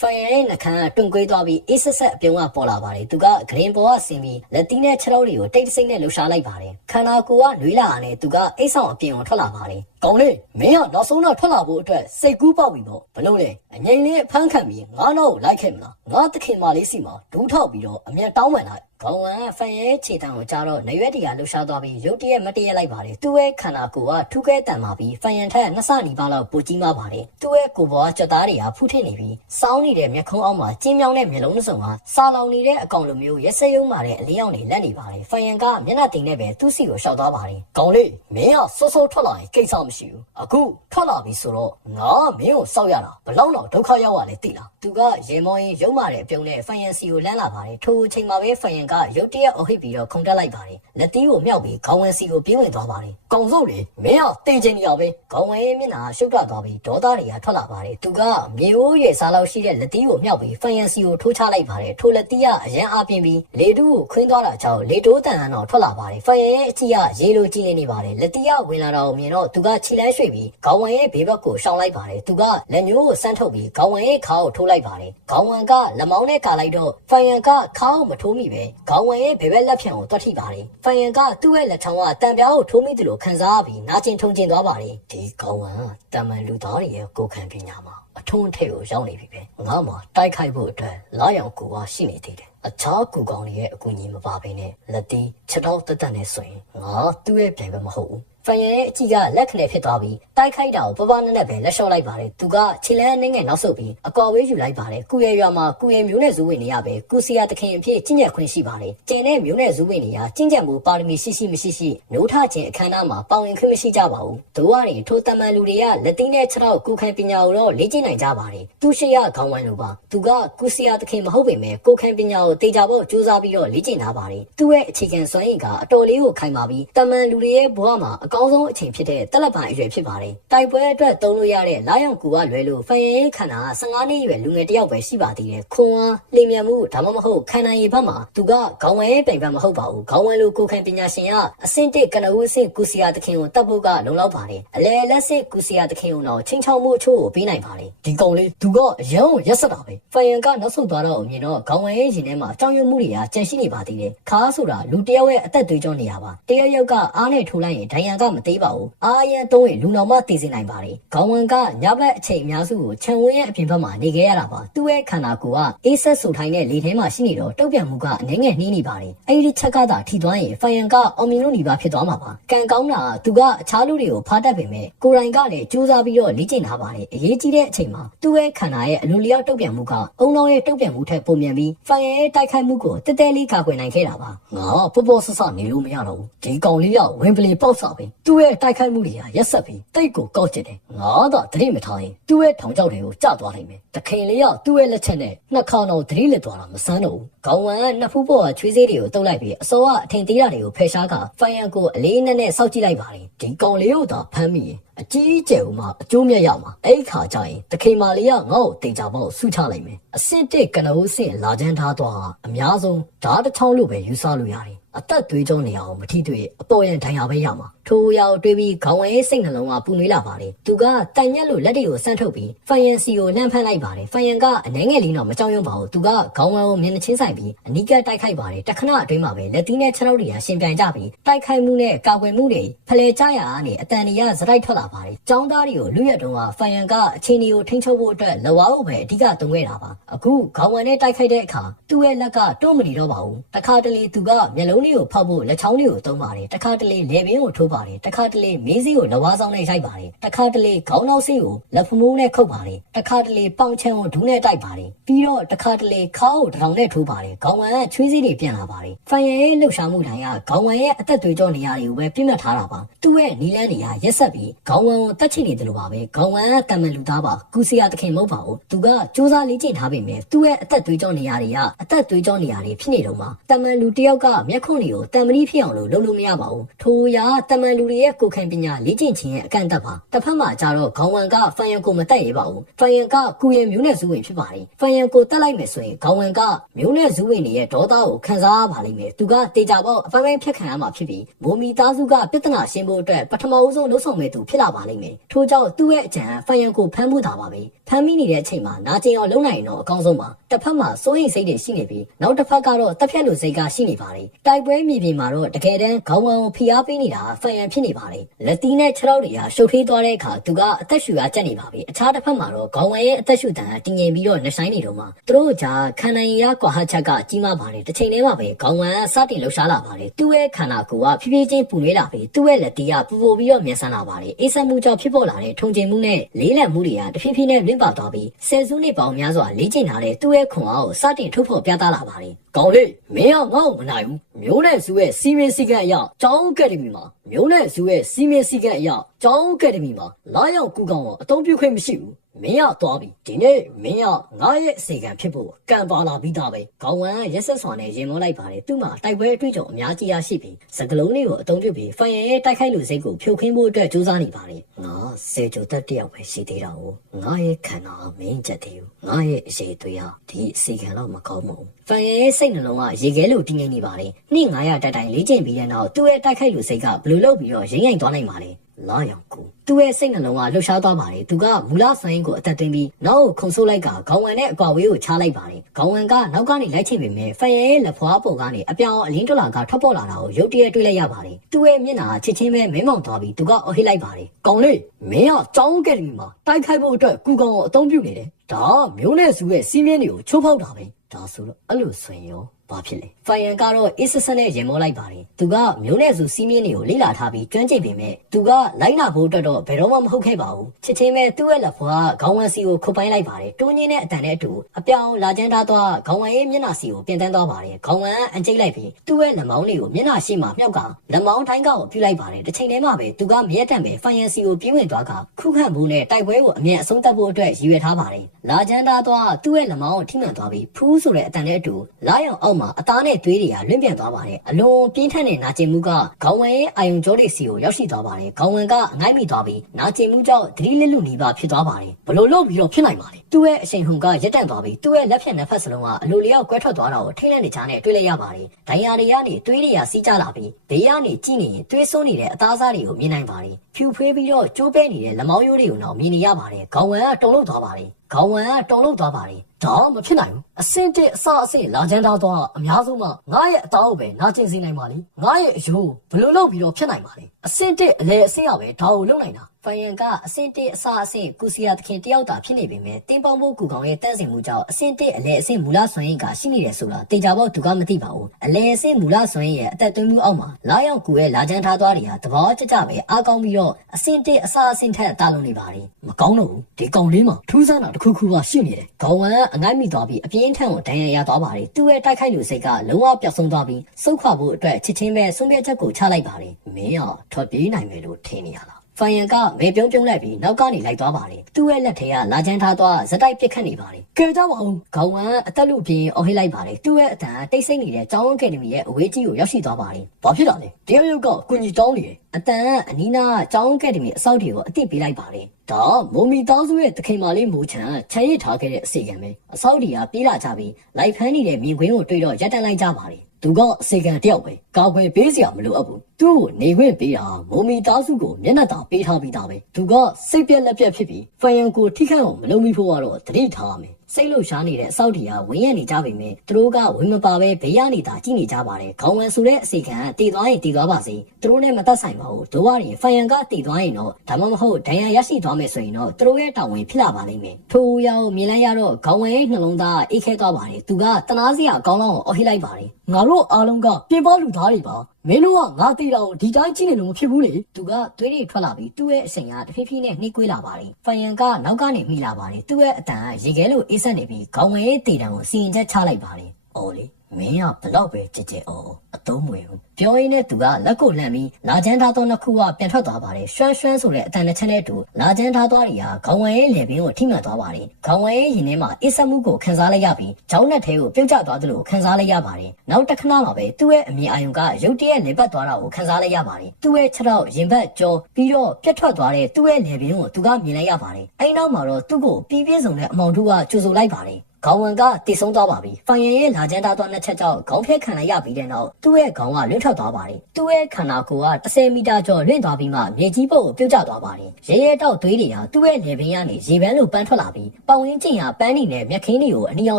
ဲဖယန်ရဲ့နှခမ်းကတွန့်ကွေးသွားပြီးအေးဆက်ဆက်အပြုံးကပေါ်လာပါတယ်သူကဂရင်ပေါ်ကဆင်းပြီးလက်သီးနဲ့ခြေထောက်တွေကိုတိတ်တဆိတ်နဲ့လှူရှားလိုက်ပါတယ်ခန္ဓာကိုယ်ကနှွေးလာတာနဲ့သူကအိတ်ဆောင်အပြင်ကိုထွက်လာပါတယ်ကောင်းလေမင်းကနောက်ဆုံးတော့ထွက်လာဖို့အတွက်စိတ်ကူးပေါက်ပြီပေါ့ဘလို့လဲအငိမ့်လေးအဖမ်းခံပြီးငါနောက်ကိုလိုက်ခဲ့မလားငါတခင်မလေးစီမှာဒူးထောက်ပြီးတော့အမြန်တောင်းပန်လိုက်ခေါင်းဝံဖန်ရဲ့ခြေတံကိုကြားတော့နရွက်တရားလှူရှားသွားပြီးရုတ်တရက်မတရက်လိုက်ပါတယ်သူ့ရဲ့ခန္ဓာကိုယ်ကထူးခဲတန်ပါပြီးဖန်ရန်ထက်နှစ်ဆနီး နီးပါးလောက်ပိုကြီးမားပါတယ်သူ့ရဲ့ကိုယ်ပေါ်ကကြွက်သားတွေကဖူးထစ်နေပြီးစောင်းနေတဲ့မျက်ခုံးအောက်မှာကျင်းမြောင်းတဲ့မျက်လုံးတစ်စုံဟာစာလောင်နေတဲ့အကောင်လိုမျိုးရက်စက်ရုံမာတဲ့အလင်းရောင်တွေလက်နေပါတယ်ဖယန်ကမျက်နှာတင်နဲ့ပဲသူ့စီကိုရှောက်သွားပါတယ်ကောင်လေးမင်းကစောစောထွက်လာရင်ကိစ္စမရှိဘူးအခုထွက်လာပြီဆိုတော့ငါမင်းကိုစောက်ရတာဘလောက်တော့ဒုက္ခရောက်ရလဲသိလားသူကရေမောင်းရင်ရုံမာတဲ့အပြုံးနဲ့ဖယန်စီကိုလမ်းလာပါတယ်ထိုအချိန်မှာပဲဖယန်ကရုတ်တရက်အုပ်ဟစ်ပြီးတော့ခုန်တက်လိုက်ပါတယ်လက်သီးကိုမြောက်ပြီးခေါင်းဝန်းစီကိုပြေးဝင်သွားပါတယ်ကောင်စိုးလေမင်းကတေးချင်နေရပဲခေါင်းဝန်းရဲ့မျက်နှာရှုပ်သွားပြီးဒေါသတွေကထွက်လာပါတယ်သူကမြေအိုးရဲ့စားလောက်ရှိတဲ့လက်သီးကိုမြောက်ပြီးဖယန်စီကိုထိုးချလိုက်ပါတယ်ထိုလက်သီးကအရန်အားပြင်းပြီးလေတူးကိုခွင်းသွားတာကြောင့်လေတိုးတန်ဟန်တော့ထွက်လာပါတယ်ဖယန်ရဲ့အကြည့်ကရေလိုကြည့်နေပါတယ်လက်သီးကဝင်လာတော့မြင်တော့သူကခြိလန်းရွှေ့ပြီးခေါင်းဝန်းရဲ့ဘေးဘက်ကိုရှောင်လိုက်ပါတယ်သူကလက်ညှိုးကိုဆန်းထုတ်ပြီးခေါင်းဝန်းရဲ့ခါကိုထိုးလိုက်ပါတယ်ခေါင်းဝန်းကလက်မောင်းနဲ့ကာလိုက်တော့ဖယန်ကခါကိုမထိုးမိပဲခေါင်းဝန်းရဲ့ဘယ်ဘက်လက်ဖြံကိုတွတ်ထိပါတယ်ဖယန်ကသူ့ရဲ့လက်ချောင်းကတံပြားကိုထိုးမိတယ်လို့ခံစားပြီးနာကျင်ထုံကျင်သွားပါတယ်ဒီခေါင်းဝန်းတမန်လူသားတွေရဲ့ကိုယ်ခံပညာမှာအထုံးအထည်ကိုရောက်နေပြီပဲငါမှတိုက်ခိုက်ဖို့အတွက်လာရောက်ကိုကရှိနေသေးတယ်အခြားကူကောင်တွေရဲ့အကူအညီမပါဘဲနဲ့လက်တီးချက်တော့တက်တက်နဲ့ဆိုရင်ငါသူ့ရဲ့ပြိုင်ပဲမဟုတ်ဘူးဖယန်ရဲ့အကြည့်ကလက်ခနဲ့ဖြစ်သွားပြီးတိုက်ခိုက်တာကိုပပနဲ့နဲ့ပဲလက်လျှော့လိုက်ပါတယ်သူကခြေလန်းနှင်းငယ်နောက်ဆုတ်ပြီးအကော်ဝေးယူလိုက်ပါတယ်ကုရဲရွာမှာကုရဲမျိုးနဲ့ဇူးဝင်နေရပဲကုစီယာတခင်အဖြစ်ကျင့်ကြံခွင့်ရှိပါတယ်ကျန်တဲ့မျိုးနဲ့ဇူးဝင်နေရကျင့်ကြံမှုပါရမီရှိမရှိနိုးထခြင်းအခမ်းအနားမှာပါဝင်ခွင့်မရှိကြပါဘူးတို့ကရင်ထိုတမန်လူတွေကလက်သီးနဲ့ခြေထောက်ကူခံပညာကိုတော့လေ့ကျင့်နိုင်ကြပါတယ်သူရှိရခေါင်းဝိုင်းလိုပါသူကကုစီယာတခင်မဟုတ်ပေမဲ့ကိုခံပညာကိုတေချာဖို့ကြိုးစားပြီးတော့လေ့ကျင့်ထားပါတယ်သူ့ရဲ့အခြေခံစွမ်းရည်ကအတော်လေးကိုခိုင်မာပြီးတမန်လူတွေရဲ့ဘဝမှာအကောင်းဆုံးအချိန်ဖြစ်တဲ့တက်လက်ပံအရွယ်ဖြစ်ပါတယ်တိုက်ပွဲအတွက်သုံးလို့ရတဲ့လာရောင်ကူကလွယ်လို့ဖယန်ရဲ့ခန္ဓာက15နှစ်အရွယ်လူငယ်တစ်ယောက်ပဲရှိပါသေးတယ်ခွန်အားလျင်မြန်မှုဒါမှမဟုတ်ခန္ဓာရည်ဘက်မှာသူကခေါင်းဝဲပြိုင်ဘက်မဟုတ်ပါဘူးခေါင်းဝဲလိုကိုခံပညာရှင်ကအဆင့်1ကနဦးအဆင့်ကုစီယာတခင်ကိုတတ်ဖို့ကလုံလောက်ပါတယ်အလဲလက်စစ်ကုစီယာတခင်ကိုတော့ချင်းချောင်းမှုအချို့ကိုပေးနိုင်ပါတယ်ဒီကောင်လေးသူကအရန်ကိုရက်ဆက်တာပဲဖယန်ကနောက်ဆုတ်သွားတော့မြင်တော့ခေါင်းဝဲရဲ့ရင်ထဲမှာအကြောင်းရမှုတွေကကြန့်ရှိနေပါသေးတယ်ခါဆိုတာလူတယောက်ရဲ့အသက်သွေးကြောနေရပါတယောက်ယောက်ကအားနဲ့ထိုးလိုက်ရင်ဒဏ်ရာကမသေးပါဘူးအားရန်သုံးရင်လူတော်မှတည်စေနိုင်ပါတယ်ခေါင်းဝန်းကညဘက်အချိန်အများစုကိုခြံဝင်းရဲ့အပြင်ဘက်မှာနေခဲ့ရတာပါသူ့ရဲ့ခန္ဓာကိုယ်ကအေးဆက်ဆူထိုင်းတဲ့လေထဲမှာရှိနေတော့တုတ်ပြန်မှုကအနှဲငယ်နှီးနေပါတယ်အဲ့ဒီချက်ကသာထိသွားရင်ဖယန်ကအောင်မြင်လို့နေပါဖြစ်သွားမှာပါကံကောင်းတာကသူကအခြားလူတွေကိုဖားတတ်ပေမဲ့ကိုယ်တိုင်ကလည်းကြိုးစားပြီးတော့လေ့ကျင့်ထားပါတယ်အရေးကြီးတဲ့အချိန်မှာသူ့ရဲ့ခန္ဓာရဲ့အလိုလျောက်တုတ်ပြန်မှုကအုံတော်ရဲ့တုတ်ပြန်မှုထက်ပုံမြန်ပြီးဖယန်ရဲ့တိုက်ခိုက်မှုကိုတက်တဲလေးကာကွယ်နိုင်ခဲ့တာပါငါပေါ်ပေါ်ဆဆနေလို့မရတော့ဘူးဒီကောင်လေးကဝင်ပလီပေါက်စားပဲသူ့ရဲ့တိုက်ခိုက်မှုတွေကရက်ဆက်ပြီးတိတ်ကိုကောက်ကျစ်တယ်ငါတော့သတိမထားရင်သူ့ရဲ့ထောင်ချောက်တွေကိုကျသွားနိုင်မယ်တခင်လေးကသူ့ရဲ့လက်ချက်နဲ့နှစ်ခေါင်းတော့သတိလက်သွားတာမစမ်းတော့ဘူးခေါင်းဝမ်းကနှစ်ဖူးပေါ်ကချွေးစေးတွေကိုတုပ်လိုက်ပြီးအစောကအထင်သေးတာတွေကိုဖယ်ရှားကဖယန်ကိုအလေးနဲ့စောက်ကြည့်လိုက်ပါတယ်ဒီကောင်လေးကိုတော့ဖမ်းမိရင်အကြီးကျယ်ဦးမှာအကျိုးမြတ်ရမှာအဲ့ခါကျရင်တခင်မာလေးကငါ့ကိုတင်ကြပေါ့ဆူချလိုက်မယ်အဆင့်1ကနဦးအဆင့်လာချမ်းထားသွားအများဆုံးဓာတ်တစ်ချောင်းလို့ပဲယူဆလို့ရတယ်အသက်သွေးကြောနေအောင်မထိတွေ့အပေါ်ရန်ဒဏ်ရာပဲရမှာထိုးရောက်တွေးပြီးခေါင်းဝဲစိတ်နှလုံးကပူနွေးလာပါတယ်သူကတန်ညက်လို့လက်တွေကိုဆန့်ထုတ်ပြီးဖယန်စီကိုလှမ်းဖမ်းလိုက်ပါတယ်ဖယန်ကအနှဲငယ်လေးတော့မကြောက်ရွံ့ပါဘူးသူကခေါင်းဝဲကိုမျက်နှာချင်းဆိုင်ပြီးအနီးကပ်တိုက်ခိုက်ပါတယ်တခဏအတွင်းမှာပဲလက်သီးနဲ့ခြေထောက်တွေကရှင်ပြိုင်ကြပြီးတိုက်ခိုက်မှုနဲ့ကာကွယ်မှုတွေဖလှယ်ကြရာကနေအတန်တွေကစတိုက်ထွက်လာပါတယ်ចောင်းသားတွေကိုလူရက်တုံးကဖယန်ကအချင်းတွေကိုထိန်းချုပ်ဖို့အတွက်လဝါကိုပဲအဓိကသုံးခဲ့တာပါအခုခေါင်းဝဲနဲ့တိုက်ခိုက်တဲ့အခါသူ့ရဲ့လက်ကတွန့်မနေတော့ပါဘူးတခါတလေသူကမျက်လုံးလေးကိုဖောက်ဖို့လက်ချောင်းလေးကိုသုံးပါတယ်တခါတလေလေပင်ကိုထိုးပါတယ်တခါတလေမေးစီးကိုလဝါဆောင်နဲ့ရိုက်ပါတယ်တခါတလေခေါင်းနောက်စီးကိုလက်ဖမိုးနဲ့ခုတ်ပါတယ်တခါတလေပေါင်ချံကိုဒူးနဲ့တိုက်ပါတယ်ပြီးတော့တခါတလေခါကိုတထောင်နဲ့ထိုးပါတယ်ခေါင်းဝမ်းကချွေးစည်းတွေပြန်လာပါတယ်ဖယန်ရဲ့လှုပ်ရှားမှုတိုင်းကခေါင်းဝမ်းရဲ့အသက်သွေးကြောနေရာတွေကိုပဲပြစ်မှတ်ထားတာပါသူ့ရဲ့နီလန်းတွေကရက်ဆက်ပြီးခေါင်းဝမ်းကိုတတ်ချိနေတယ်လို့ပါပဲခေါင်းဝမ်းကတမန်လူသားပါကုစီယာတခင်မဟုတ်ပါဘူးသူကစူးစမ်းလေ့ကျင့်ထားပေမဲ့သူ့ရဲ့အသက်သွေးကြောနေရာတွေကအသက်သွေးကြောနေရာတွေဖြစ်နေတော့မှတမန်လူတယောက်ကမျက်ခွန်းတွေကိုတံမဏိဖြစ်အောင်လုပ်လို့မရပါဘူးထို့ရာတမန်လူတွေရဲ့ကိုယ်ခံပညာလေ့ကျင့်ခြင်းရဲ့အကန့်အသတ်ပါတစ်ဖက်မှာကျတော့ခေါင်းဝမ်းကဖယန်ကိုမတက်ရပါဘူးဖယန်ကကုရဲ့မျိုးနဲ့ဇူးဝင်ဖြစ်ပါတယ်ဖယန်ကိုတက်လိုက်မယ်ဆိုရင်ခေါင်းဝမ်းကမျိုးနဲ့ဇူးဝင်ရဲ့ဒေါသကိုခံစားရပါလိမ့်မယ်သူကတေချာပေါက်အပိုင်းဖြတ်ခံရမှာဖြစ်ပြီးမိုမီသားစုကပြဿနာရှင်းဖို့အတွက်ပထမဦးဆုံးလှုပ်ဆောင်မဲ့သူဖြစ်လာပါလိမ့်မယ်ထို့ကြောင့်သူ့ရဲ့အကြံဖယန်ကိုဖမ်းဖို့တာပါပဲဖမ်းမိနေတဲ့အချိန်မှာနာကျင်အောင်လုပ်နိုင်ရင်တော့အကောင်းဆုံးပါတစ်ဖက်မှာစိုးရိမ်စိတ်တွေရှိနေပြီးနောက်တစ်ဖက်ကတော့တက်ဖြတ်လို့စိတ်ကရှိနေပါတယ်တိုက် တိုက်ပွဲမြေပြင်မှာတော့တကယ်တမ်းခေါင်းဝမ်းကိုဖိအားပေးနေတာဖန်ရန်ဖြစ်နေပါတယ်လက်တီးနဲ့ခြေထောက်တွေကရှုပ်ထွေးသွားတဲ့အခါသူကအသက်ရှူရကြက်နေပါပြီအခြားတစ်ဖက်မှာတော့ခေါင်းဝမ်းရဲ့အသက်ရှူတန်ကတည်ငြိမ်ပြီးတော့နှဆိုင်နေတော့မှသူတို့ကြားခန္ဓာရည်ရကွာဟချက်ကကြီးမားပါတယ်တစ်ချိန်တည်းမှာပဲခေါင်းဝမ်းစတင်လှုပ်ရှားလာပါတယ်သူ့ရဲ့ခန္ဓာကိုယ်ကဖြည်းဖြည်းချင်းပူနွေးလာပြီးသူ့ရဲ့လက်တီးကပူပူပြီးတော့မြန်ဆန်လာပါတယ်အေးဆက်မှုကြောင့်ဖြစ်ပေါ်လာတဲ့ထုံကျင်မှုနဲ့လေးလံမှုတွေကတဖြည်းဖြည်းနဲ့လွင့်ပါသွားပြီးဆယ်စုနှစ်ပေါင်းများစွာလေ့ကျင့်လာတဲ့သူ့ရဲ့ခွန်အားကိုစတင်ထုတ်ဖော်ပြသလာပါတယ်ကောင်းလေးမင်းကငါ့ကိုမနိုင်ဘူးမျိုးနဲ့စုရဲ့စီမင်းစည်းကမ်းအရကျောင်းအကယ်ဒမီမှာမျိုးနဲ့စုရဲ့စီမင်းစည်းကမ်းအရကျောင်းအကယ်ဒမီမှာလာရောက်ကူကောင်ကိုအသုံးပြုခွင့်မရှိဘူးမင်းရသွားပြီဒီနေ့မင်းရငါရဲ့အစီကံဖြစ်ဖို့ကံပါလာပြီးသားပဲခေါင်းဝမ်းရက်ဆက်စွာနဲ့ရင်မောလိုက်ပါတယ်သူ့မှာတိုက်ပွဲအတွေ့အကြုံအများကြီးရရှိပြီးစကလုံးလေးကိုအသုံးပြုပြီးဖန်ရရဲ့တိုက်ခိုက်လူစိတ်ကိုဖြိုခင်းဖို့အတွက်ကြိုးစားနေပါတယ်ငါစေချိုတက်တယောက်ပဲရှိသေးတာကိုငါရဲ့ခန္ဓာမင်းချက်သေးဘူးငါရဲ့အရေးသွေးဟာဒီအစီကံတော့မကောင်းဘူးဖန်ရဲ့စိတ်နှလုံးကရေခဲလိုတင်းငိမ့်နေပါတယ်နှစ်900တက်တိုင်းလေ့ကျင့်ပြီးတဲ့နောက်သူ့ရဲ့တိုက်ခိုက်လူစိတ်ကဘယ်လိုလုပ်ပြီးတော့ရိမ့်ရိုင်သွားနိုင်ပါလဲလာရောက်ကူသူ့ရဲ့စိတ်နှလုံးကလှုပ်ရှားသွားပါတယ်သူကမူလဆိုင်းကိုအသက်သွင်းပြီးနောက်ခုံဆိုးလိုက်ကခေါင်းဝမ်းနဲ့အကွာဝေးကိုချလိုက်ပါတယ်ခေါင်းဝမ်းကနောက်ကနေလိုက်ချင်ပေမဲ့ဖန်ရဲ့လက်ဖွားပေါ်ကနေအပြောင်အလင်းတွလာကထွက်ပေါ်လာတာကိုရုတ်တရက်တွေ့လိုက်ရပါတယ်သူ့ရဲ့မျက်နှာချစ်ချင်းပဲမဲမောင်သွားပြီးသူကအော်ဟစ်လိုက်ပါတယ်ကောင်းလေးမင်းကကြောင်းကဲ့တယ်မှာတိုက်ခိုက်ဖို့အတွက်ကူကောင်ကိုအသုံးပြုနေတယ်ဒါမျိုးနဲ့စုရဲ့စီးမြင်းတွေကိုချိုးဖောက်တာပဲဒါဆိုတော့အဲ့လိုဆိုရင်ရောဘာဖြစ်လဲဖိုင်ယန်ကတော့အစ်ဆက်ဆက်နဲ့ရင်မောလိုက်ပါတယ်သူကမျိုးနဲ့စုစီးမြင်းတွေကိုလေ့လာထားပြီးကျွမ်းကျင်ပေမဲ့သူကလိုက်နာဖို့အတွက်တော့ဘယ်တော့မှမဟုတ်ခဲ့ပါဘူးချစ်ချင်းပဲသူ့ရဲ့လက်ဖွားခေါင်းဝမ်းစီကိုခုတ်ပိုင်းလိုက်ပါတယ်တိုးညင်းတဲ့အတန်နဲ့အတူအပြောင်လာကျန်းထားသွားခေါင်းဝမ်းရဲ့မျက်နှာစီကိုပြင်တန်းသွားပါတယ်ခေါင်းဝမ်းအကျိတ်လိုက်ပြီးသူ့ရဲ့လက်မောင်းလေးကိုမျက်နှာရှိမှမြောက်ကလက်မောင်းတိုင်းကောက်ကိုပြုလိုက်ပါတယ်တစ်ချိန်တည်းမှာပဲသူကမြဲတမ်းပဲဖိုင်ယန်စီကိုပြင်းဝင်သွားကခုခံဖို့နဲ့တိုက်ပွဲကိုအမြဲအဆုံးသတ်ဖို့အတွက်ရည်ရွယ်ထားပါတယ်လာကျန်းထားသွားသူ့ရဲ့လက်မောင်းကိုထိမှန်သွားပြီးဖူးဆိုတဲ့အတန်နဲ့အတူလာရောင်အောက်မှာအသားနဲ့သွေးတွေကလွင့်ပြန်သွားပါတယ်အလွန်ပြင်းထန်တဲ့နာကျင်မှုကခေါင်းဝမ်းရဲ့အာယုံကြောလေးစီကိုရောက်ရှိသွားပါတယ်ခေါင်းဝမ်းကအငိုက်မိသွားပြီးနာကျင်မှုကြောင့်သတိလစ်လူနီးပါဖြစ်သွားပါတယ်ဘလို့လို့ပြီးတော့ဖြစ်နိုင်ပါလေသူ့ရဲ့အရှိန်ဟုန်ကရက်တန့်သွားပြီးသူ့ရဲ့လက်ဖြတ်နှစ်ဖက်စလုံးကအလိုလျောက်ကွဲထွက်သွားတာကိုထိတ်လန့်နေချာနဲ့တွေ့လိုက်ရပါတယ်ဒိုင်ယာတွေကနေသွေးတွေကစီးကျလာပြီးဘေးကနေကြည့်နေရင်သွေးဆိုးနေတဲ့အသားစားတွေကိုမြင်နိုင်ပါတယ်ဖြူဖွေးပြီးတော့ကျိုးပဲနေတဲ့လက်မောင်းရိုးတွေကိုတော့မြင်နေရပါတယ်ခေါင်းဝမ်းကတုန်လှုပ်သွားပါတယ်ခေါင်းဝမ်းကတုန်လှုပ်သွားပါတယ်ဒါမဖြစ်နိုင်ဘူးအစင်တဲ့အစအစင်လာချမ်းသားသွားအများဆုံးမှငါရဲ့အသားကိုပဲနာကျင်စေနိုင်ပါလေငါရဲ့အယိုးဘလို့လုပ်ပြီးတော့ဖြစ်နိုင်ပါလေအစင်တဲ့အလဲအစင်ရပဲဒါကိုလုပ်နိုင်တာဖိုင်ယန်ကအစင်တဲ့အစအစင်ကုစီယာသခင်တယောက်တာဖြစ်နေပေမဲ့တင်းပေါင်းဖို့ကူကောင်ရဲ့တန့်စင်မှုကြောင့်အစင်တဲ့အလဲအစင်မူလဆွမ်းရည်ကရှိနေတယ်ဆိုတာတေချာဖို့သူကမသိပါဘူးအလဲအစင်မူလဆွမ်းရည်ရဲ့အသက်သွင်းမှုအောက်မှာလာရောက်ကူရဲ့လာချမ်းထားသွားတွေကသဘောကျကျပဲအားကောင်းပြီးတော့အစင်တဲ့အစအစင်ထက်တာလုံးနေပါလေမကောင်းတော့ဘူးဒီကောင်လေးမှာထူးဆန်းတာတစ်ခုခုကရှိနေတယ်ခေါင်းဝမ်းအငိုက်မိသွားပြီးအပြင်းထန်ကိုဒဏ်ရာရသွားပါတယ်သူ့ရဲ့တိုက်ခိုက်လူစိတ်ကလုံးဝပျောက်ဆုံးသွားပြီးစုခွာဖို့အတွက်ချစ်ချင်းပဲဆုံးဖြတ်ချက်ကိုချလိုက်ပါတယ်မင်းကထွက်ပြေးနိုင်မယ်လို့ထင်နေရလားဖိုင်ယန်ကမေပြုံးပြုံးလိုက်ပြီးနောက်ကနေလိုက်သွားပါတယ်သူ့ရဲ့လက်ထဲကလာချမ်းထားသွားဇက်တိုက်ပစ်ခတ်နေပါတယ်ကဲကြပါဦးခေါင်းဝမ်းအသက်လူပြင်းအော်ဟစ်လိုက်ပါတယ်သူ့ရဲ့အတန်တိတ်ဆိတ်နေတဲ့ကျောင်းအကယ်ဒမီရဲ့အဝေးကြီးကိုရောက်ရှိသွားပါတယ်ဘာဖြစ်တာလဲတယောက်ယောက်ကကုညီတောင်းနေတယ်အတန်အနီးနားကျောင်းအကယ်ဒမီအစောက်တွေကိုအသိပေးလိုက်ပါတယ်ဒါမိုမီတောင်းစုရဲ့တခင်မာလေးမိုးချန်ချမ်းရစ်ထားခဲ့တဲ့အစီကံပဲအစောက်တွေကပြေးလာကြပြီးလိုက်ဖမ်းနေတဲ့မြင်ကွင်းကိုတွေ့တော့ရပ်တန့်လိုက်ကြပါတယ်သူကအစီကံတယောက်ပဲကာကွယ်ပေးစရာမလိုအပ်ဘူးသူ့ကိုနေခွင့်ပေးတာမိုမီသားစုကိုမျက်နှာသာပေးထားပြီးသားပဲသူကစိတ်ပြက်လက်ပြက်ဖြစ်ပြီးဖန်ယန်ကိုထိခိုက်အောင်မလုပ်မိဖို့ကတော့တတိထားရမယ်စိတ်လှုပ်ရှားနေတဲ့အစောက်တွေကဝင်းရနေကြပေမဲ့သူတို့ကဝင်မပါပဲဘေးရနေတာကြည့်နေကြပါတယ်ခေါင်းဝမ်းဆိုတဲ့အစီကံတည်သွားရင်တည်သွားပါစေသူတို့နဲ့မသက်ဆိုင်ပါဘူးတို့ကရင်ဖန်ယန်ကတည်သွားရင်တော့ဒါမှမဟုတ်ဒဏ်ရာရရှိသွားမယ်ဆိုရင်တော့သူတို့ရဲ့တာဝန်ဖြစ်လာပါလိမ့်မယ်ထိုးရောက်မြင်လိုက်ရတော့ခေါင်းဝမ်းရဲ့နှလုံးသားအိတ်ခဲသွားပါတယ်သူကတနာစရာအကောင်းလောက်အော်ဟစ်လိုက်ပါတယ်ငါတို့အားလုံးကပြင်ပလူသားတွေပါမင်းတို့ကငါတီတာကိုဒီတိုင်းကြည့်နေလို့မဖြစ်ဘူးလေသူကသွေးတွေထွက်လာပြီးသူ့ရဲ့အစိမ်ကတဖြည်းဖြည်းနဲ့နှိကွေးလာပါတယ်ဖန်ယန်ကနောက်ကနေမိလာပါတယ်သူ့ရဲ့အတန်ကရေခဲလိုအေးဆက်နေပြီးခေါင်းဝဲရဲ့တီတံကိုစီရင်ချက်ချလိုက်ပါတယ်အော်လေမင်းကဘလောက်ပဲကြည်ကြဲအော်အသုံးမဝင်ဘူးပြောရင်းနဲ့သူကလက်ကိုလှမ်းပြီးလာချမ်းထားသောနှစ်ခုကပြန်ထွက်သွားပါတယ်ရွှမ်းရွှမ်းဆိုတဲ့အတန်တစ်ချက်နဲ့တူလာချမ်းထားသွားတွေကခေါင်းဝဲရဲ့လယ်ပင်ကိုထိမှန်သွားပါတယ်ခေါင်းဝဲရဲ့ရင်ထဲမှာအစ်ဆက်မှုကိုခန်းစားလိုက်ရပြီးဂျောင်းနဲ့ထဲကိုပြုတ်ကျသွားသလိုခန်းစားလိုက်ရပါတယ်နောက်တစ်ခဏမှာပဲသူ့ရဲ့အမြင်အာရုံကရုတ်တရက်လည်ပတ်သွားတာကိုခန်းစားလိုက်ရပါတယ်သူ့ရဲ့ခြေထောက်ရင်ဘတ်ကြောပြီးတော့ပြတ်ထွက်သွားတဲ့သူ့ရဲ့လယ်ပင်ကိုသူကမြင်လိုက်ရပါတယ်အဲဒီနောက်မှာတော့သူ့ကိုပြီးပြည့်စုံတဲ့အမောင်တို့ကကြိုဆိုလိုက်ပါတယ်ခေါင်းဝမ်းကတည်ဆုံးသွားပါပြီ။ဖိုင်ယန်ရဲ့လာချမ်းသားသွားနှစ်ချက်ကြောင့်ခေါင်းဖြတ်ခံလိုက်ရပြီးတဲ့နောက်သူ့ရဲ့ခေါင်းကလွင့်ထွက်သွားပါတယ်။သူ့ရဲ့ခန္ဓာကိုယ်က10မီတာကျော်လွင့်သွားပြီးမှမြေကြီးပုတ်ကိုပြုတ်ကျသွားပါတယ်။ရဲရဲတောက်သွေးတွေဟာသူ့ရဲ့လေပင်ကနေရေပန်းလိုပန်းထွက်လာပြီးပတ်ဝန်းကျင်ဟာပန်းနေနဲ့မြက်ခင်းတွေကိုအနီအောင